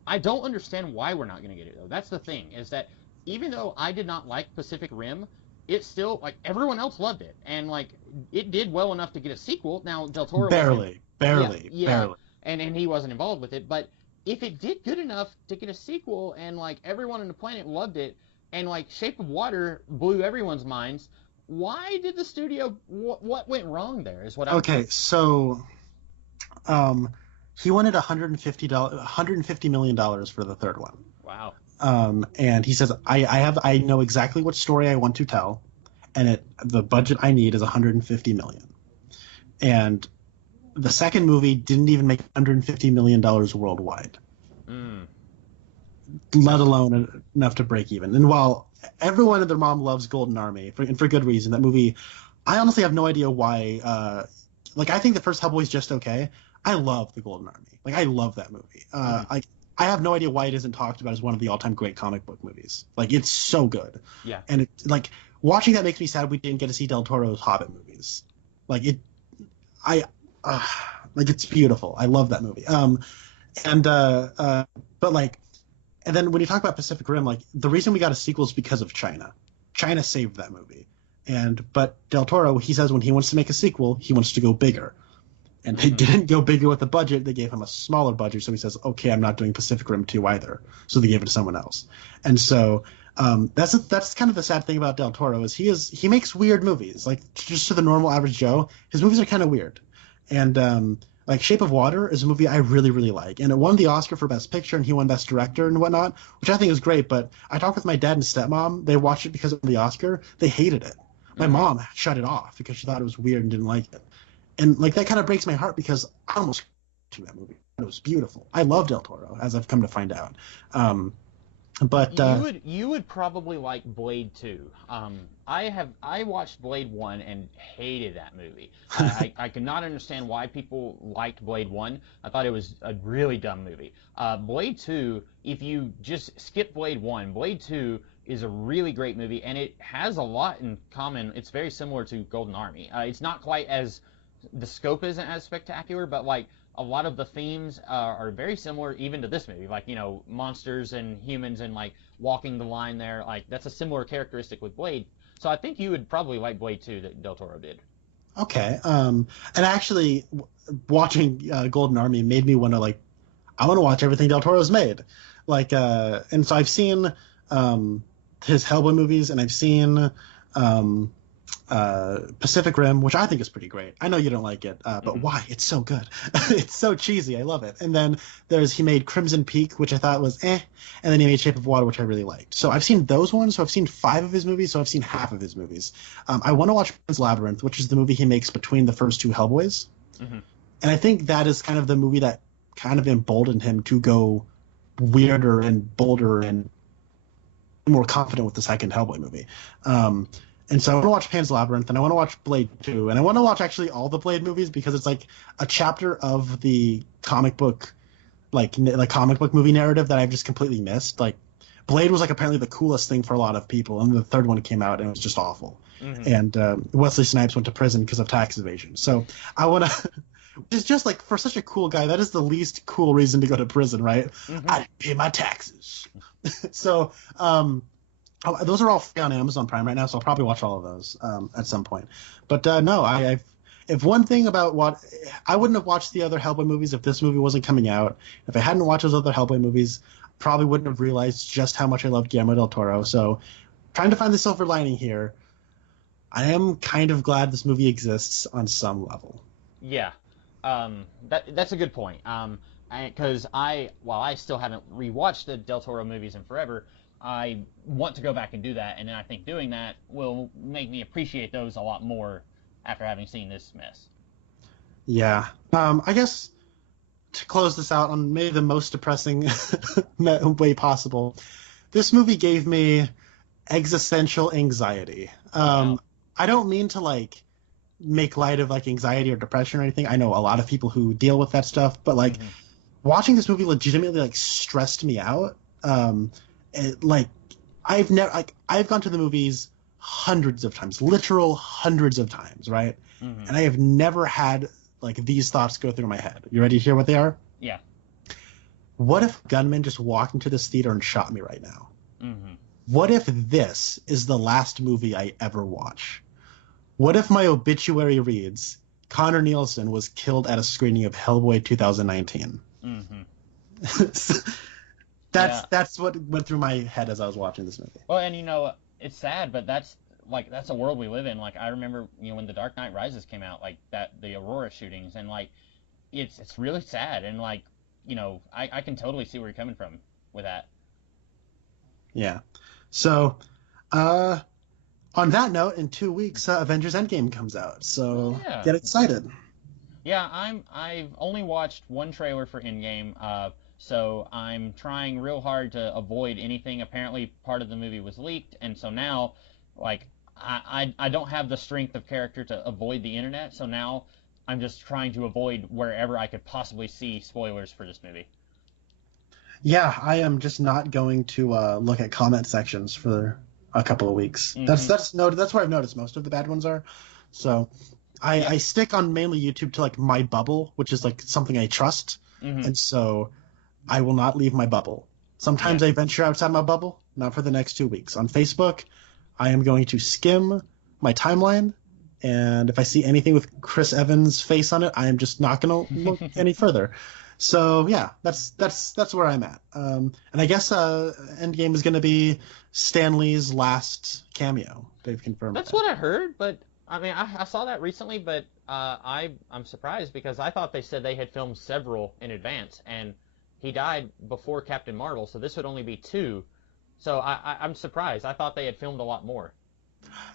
I don't understand why we're not gonna get it though. That's the thing, is that even though I did not like Pacific Rim, it still everyone else loved it, and it did well enough to get a sequel. Now Del Toro barely, and he wasn't involved with it, but if it did good enough to get a sequel, and everyone on the planet loved it, and Shape of Water blew everyone's minds. Why did the studio? What went wrong there? Is what I'm okay. So, he wanted $150 million for the third one. Wow. And he says, I know exactly what story I want to tell, and the budget I need is $150 million. And the second movie didn't even make $150 million worldwide, let alone enough to break even. And while everyone and their mom loves Golden Army, and for good reason, that movie, I honestly have no idea why. I think the first Hellboy is just okay. I love the Golden Army. I love that movie. I have no idea why it isn't talked about as one of the all-time great comic book movies. It's so good. Yeah. And watching that makes me sad we didn't get to see Del Toro's Hobbit movies. It's beautiful. I love that movie. And then when you talk about Pacific Rim, the reason we got a sequel is because of China. China saved that movie. But Del Toro, he says when he wants to make a sequel, he wants to go bigger. And they didn't go bigger with the budget. They gave him a smaller budget. So he says, okay, I'm not doing Pacific Rim 2 either. So they gave it to someone else. And so that's kind of the sad thing about Del Toro is he makes weird movies. Like, just to the normal average Joe, his movies are kind of weird. And like Shape of Water is a movie I really, really like. And it won the Oscar for Best Picture, and he won Best Director and whatnot, which I think is great. But I talked with my dad and stepmom. They watched it because of the Oscar. They hated it. My mom shut it off because she thought it was weird and didn't like it. And like that kind of breaks my heart because I almost to that movie. It was beautiful. I love Del Toro, as I've come to find out. But you would probably like Blade 2. I watched Blade 1 and hated that movie. I could not understand why people liked Blade 1. I thought it was a really dumb movie. Blade 2, if you just skip Blade 1, Blade 2 is a really great movie, and it has a lot in common. It's very similar to Golden Army. It's not quite as the scope isn't as spectacular, but like a lot of the themes are very similar even to this movie, like, you know, monsters and humans and like walking the line there. Like, that's a similar characteristic with Blade. So I think you would probably like Blade 2 that Del Toro did. Okay. And actually watching Golden Army made me want to like, I want to watch everything Del Toro's made. Like, and so I've seen his Hellboy movies, and I've seen Pacific Rim, which I think is pretty great. I know you don't like it, but why? It's so good. It's so cheesy. I love it. And then he made Crimson Peak, which I thought was and then he made Shape of Water, which I really liked. So I've seen those ones. So I've seen 5 of his movies. So I've seen half of his movies. I want to watch Pan's Labyrinth, which is the movie he makes between the first 2 Hellboys. And I think that is kind of the movie that kind of emboldened him to go weirder and bolder and more confident with the second Hellboy movie. And so I want to watch Pan's Labyrinth, and I want to watch Blade 2, and I want to watch actually all the Blade movies because it's like a chapter of the comic book, like comic book movie narrative that I've just completely missed. Like, Blade was like apparently the coolest thing for a lot of people, and the third one came out and it was just awful. And Wesley Snipes went to prison because of tax evasion. So I want to. It's just like, for such a cool guy, that is the least cool reason to go to prison, right? I pay my taxes. So. Those are all free on Amazon Prime right now, so I'll probably watch all of those at some point. But no, if one thing about what I wouldn't have watched the other Hellboy movies if this movie wasn't coming out. If I hadn't watched those other Hellboy movies, probably wouldn't have realized just how much I loved Guillermo del Toro. So, trying to find the silver lining here, I am kind of glad this movie exists on some level. Yeah, that's a good point. Because while I still haven't rewatched the Del Toro movies in forever, I want to go back and do that, and then I think doing that will make me appreciate those a lot more after having seen this mess. Yeah. I guess to close this out on maybe the most depressing way possible, this movie gave me existential anxiety. Wow. I don't mean to like make light of like anxiety or depression or anything. I know a lot of people who deal with that stuff, but like watching this movie legitimately like stressed me out. I've gone to the movies hundreds of times, literal hundreds of times, right? And I have never had like these thoughts go through my head. You ready to hear what they are? Yeah. What if gunmen just walked into this theater and shot me right now? What if this is the last movie I ever watch? What if my obituary reads, Conner Nielsen was killed at a screening of Hellboy 2019? That's what went through my head as I was watching this movie. Well, and you know, it's sad, but that's a world we live in. Like, I remember, you know, when The Dark Knight Rises came out, like the Aurora shootings, and like it's really sad, and like, you know, I can totally see where you're coming from with that. Yeah. So, on that note, in 2 weeks, Avengers Endgame comes out. So get excited. Yeah, I've only watched one trailer for Endgame. So I'm trying real hard to avoid anything. Apparently part of the movie was leaked, and so now, like, I don't have the strength of character to avoid the internet, so now I'm just trying to avoid wherever I could possibly see spoilers for this movie. Yeah, I am just not going to look at comment sections for a couple of weeks. That's where I've noticed most of the bad ones are. So I stick on mainly YouTube to like my bubble, which is like something I trust, and so I will not leave my bubble. Sometimes I venture outside my bubble, not for the next 2 weeks. On Facebook, I am going to skim my timeline And if I see anything with Chris Evans' face on it, I am just not going to look any further. So yeah, that's where I'm at. And I guess Endgame is going to be Stan Lee's last cameo. They've confirmed That's that. what I heard, but I mean, I saw that recently, but I'm surprised because I thought they said they had filmed several in advance, and he died before Captain Marvel, so this would only be two. So I'm surprised. I thought they had filmed a lot more.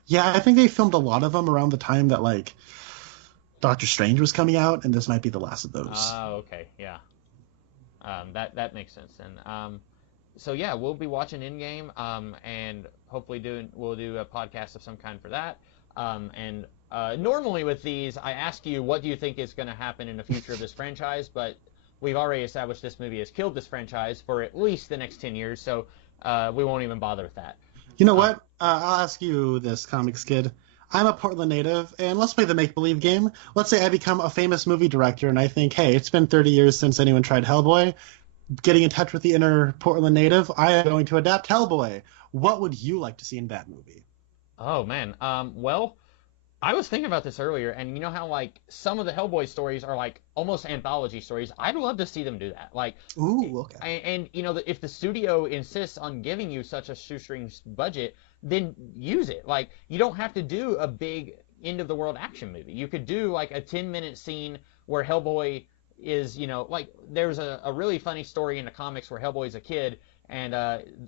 Yeah, I think they filmed a lot of them around the time that like Doctor Strange was coming out, and this might be the last of those. Oh, okay, yeah. That makes sense. And so yeah, we'll be watching Endgame, and hopefully we'll do a podcast of some kind for that. And normally with these, I ask you what do you think is going to happen in the future of this franchise, but we've already established this movie has killed this franchise for at least the next 10 years, so we won't even bother with that. You know what? I'll ask you this, Comics Kid. I'm a Portland native, and let's play the make-believe game. Let's say I become a famous movie director, and I think, hey, it's been 30 years since anyone tried Hellboy. Getting in touch with the inner Portland native, I am going to adapt Hellboy. What would you like to see in that movie? Oh, man. Well, I was thinking about this earlier, and you know how, like, some of the Hellboy stories are, like, almost anthology stories? I'd love to see them do that. Like, Ooh, okay. and you know, if the studio insists on giving you such a shoestring budget, then use it. Like, you don't have to do a big end-of-the-world action movie. You could do, like, a 10-minute scene where Hellboy is, you know, like, there's a really funny story in the comics where Hellboy's a kid, and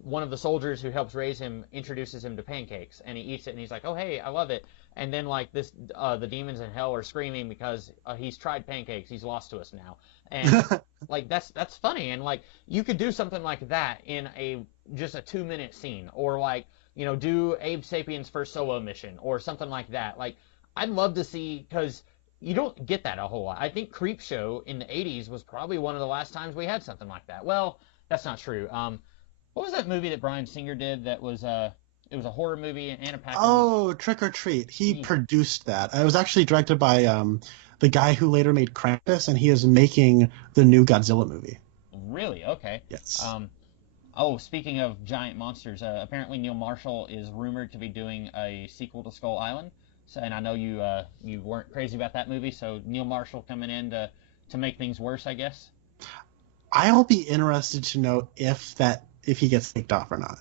one of the soldiers who helps raise him introduces him to pancakes, and he eats it, and he's like, oh, hey, I love it. And then, like, the demons in hell are screaming because he's tried pancakes. He's lost to us now. And, like, that's funny. And, like, you could do something like that in just a 2-minute scene. Or, like, you know, do Abe Sapien's first solo mission or something like that. Like, I'd love to see, because you don't get that a whole lot. I think Creepshow in the 80s was probably one of the last times we had something like that. Well, that's not true. What was that movie that Bryan Singer did that was it was a horror movie and Anna Paquin? Oh, Trick or Treat. He produced that. It was actually directed by the guy who later made Krampus, and he is making the new Godzilla movie. Really? Okay. Yes. Oh, speaking of giant monsters, apparently Neil Marshall is rumored to be doing a sequel to Skull Island. So, and I know you weren't crazy about that movie, so Neil Marshall coming in to make things worse, I guess. I'll be interested to know if he gets kicked off or not.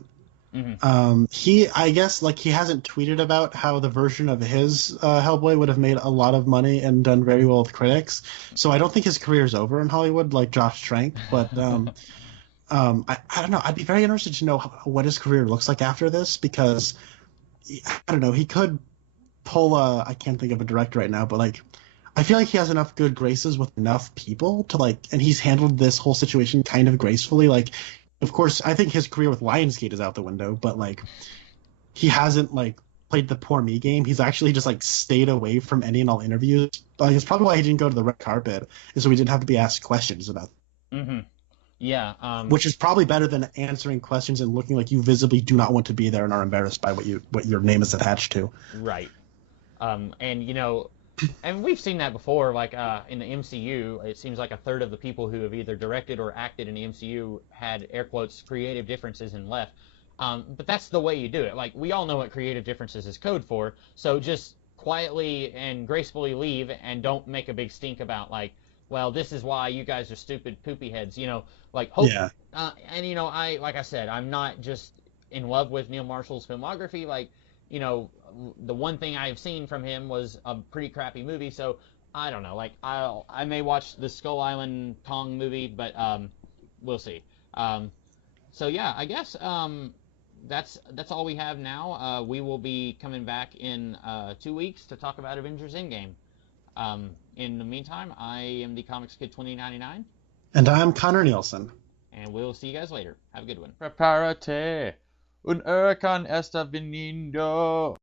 Mm-hmm. I guess, like, he hasn't tweeted about how the version of his Hellboy would have made a lot of money and done very well with critics. So I don't think his career is over in Hollywood, like Josh Trank. But I don't know. I'd be very interested to know what his career looks like after this, because I don't know. He could pull I can't think of a director right now, but like, I feel like he has enough good graces with enough people to, like, and he's handled this whole situation kind of gracefully. Like, of course, I think his career with Lionsgate is out the window, but, like, he hasn't, like, played the poor me game. He's actually just, like, stayed away from any and all interviews. Like, it's probably why he didn't go to the red carpet, is so he didn't have to be asked questions about it. Mm-hmm. Yeah. Which is probably better than answering questions and looking like you visibly do not want to be there and are embarrassed by what your name is attached to. Right. And, you know, and we've seen that before, like in the MCU, it seems like a third of the people who have either directed or acted in the MCU had, air quotes, creative differences and left. But that's the way you do it. Like, we all know what creative differences is code for, so just quietly and gracefully leave and don't make a big stink about, like, well, this is why you guys are stupid poopy heads, you know, like, hope. Yeah. And, you know, like I said, I'm not just in love with Neil Marshall's filmography, like, you know, the one thing I've seen from him was a pretty crappy movie, so I don't know. Like, I may watch the Skull Island Kong movie, but we'll see. So yeah, I guess that's all we have now. We will be coming back in 2 weeks to talk about Avengers Endgame. In the meantime, I am the Comics Kid 2099. And I'm Conner Nielsen. And we'll see you guys later. Have a good one. Preparate. Un huracán está viniendo.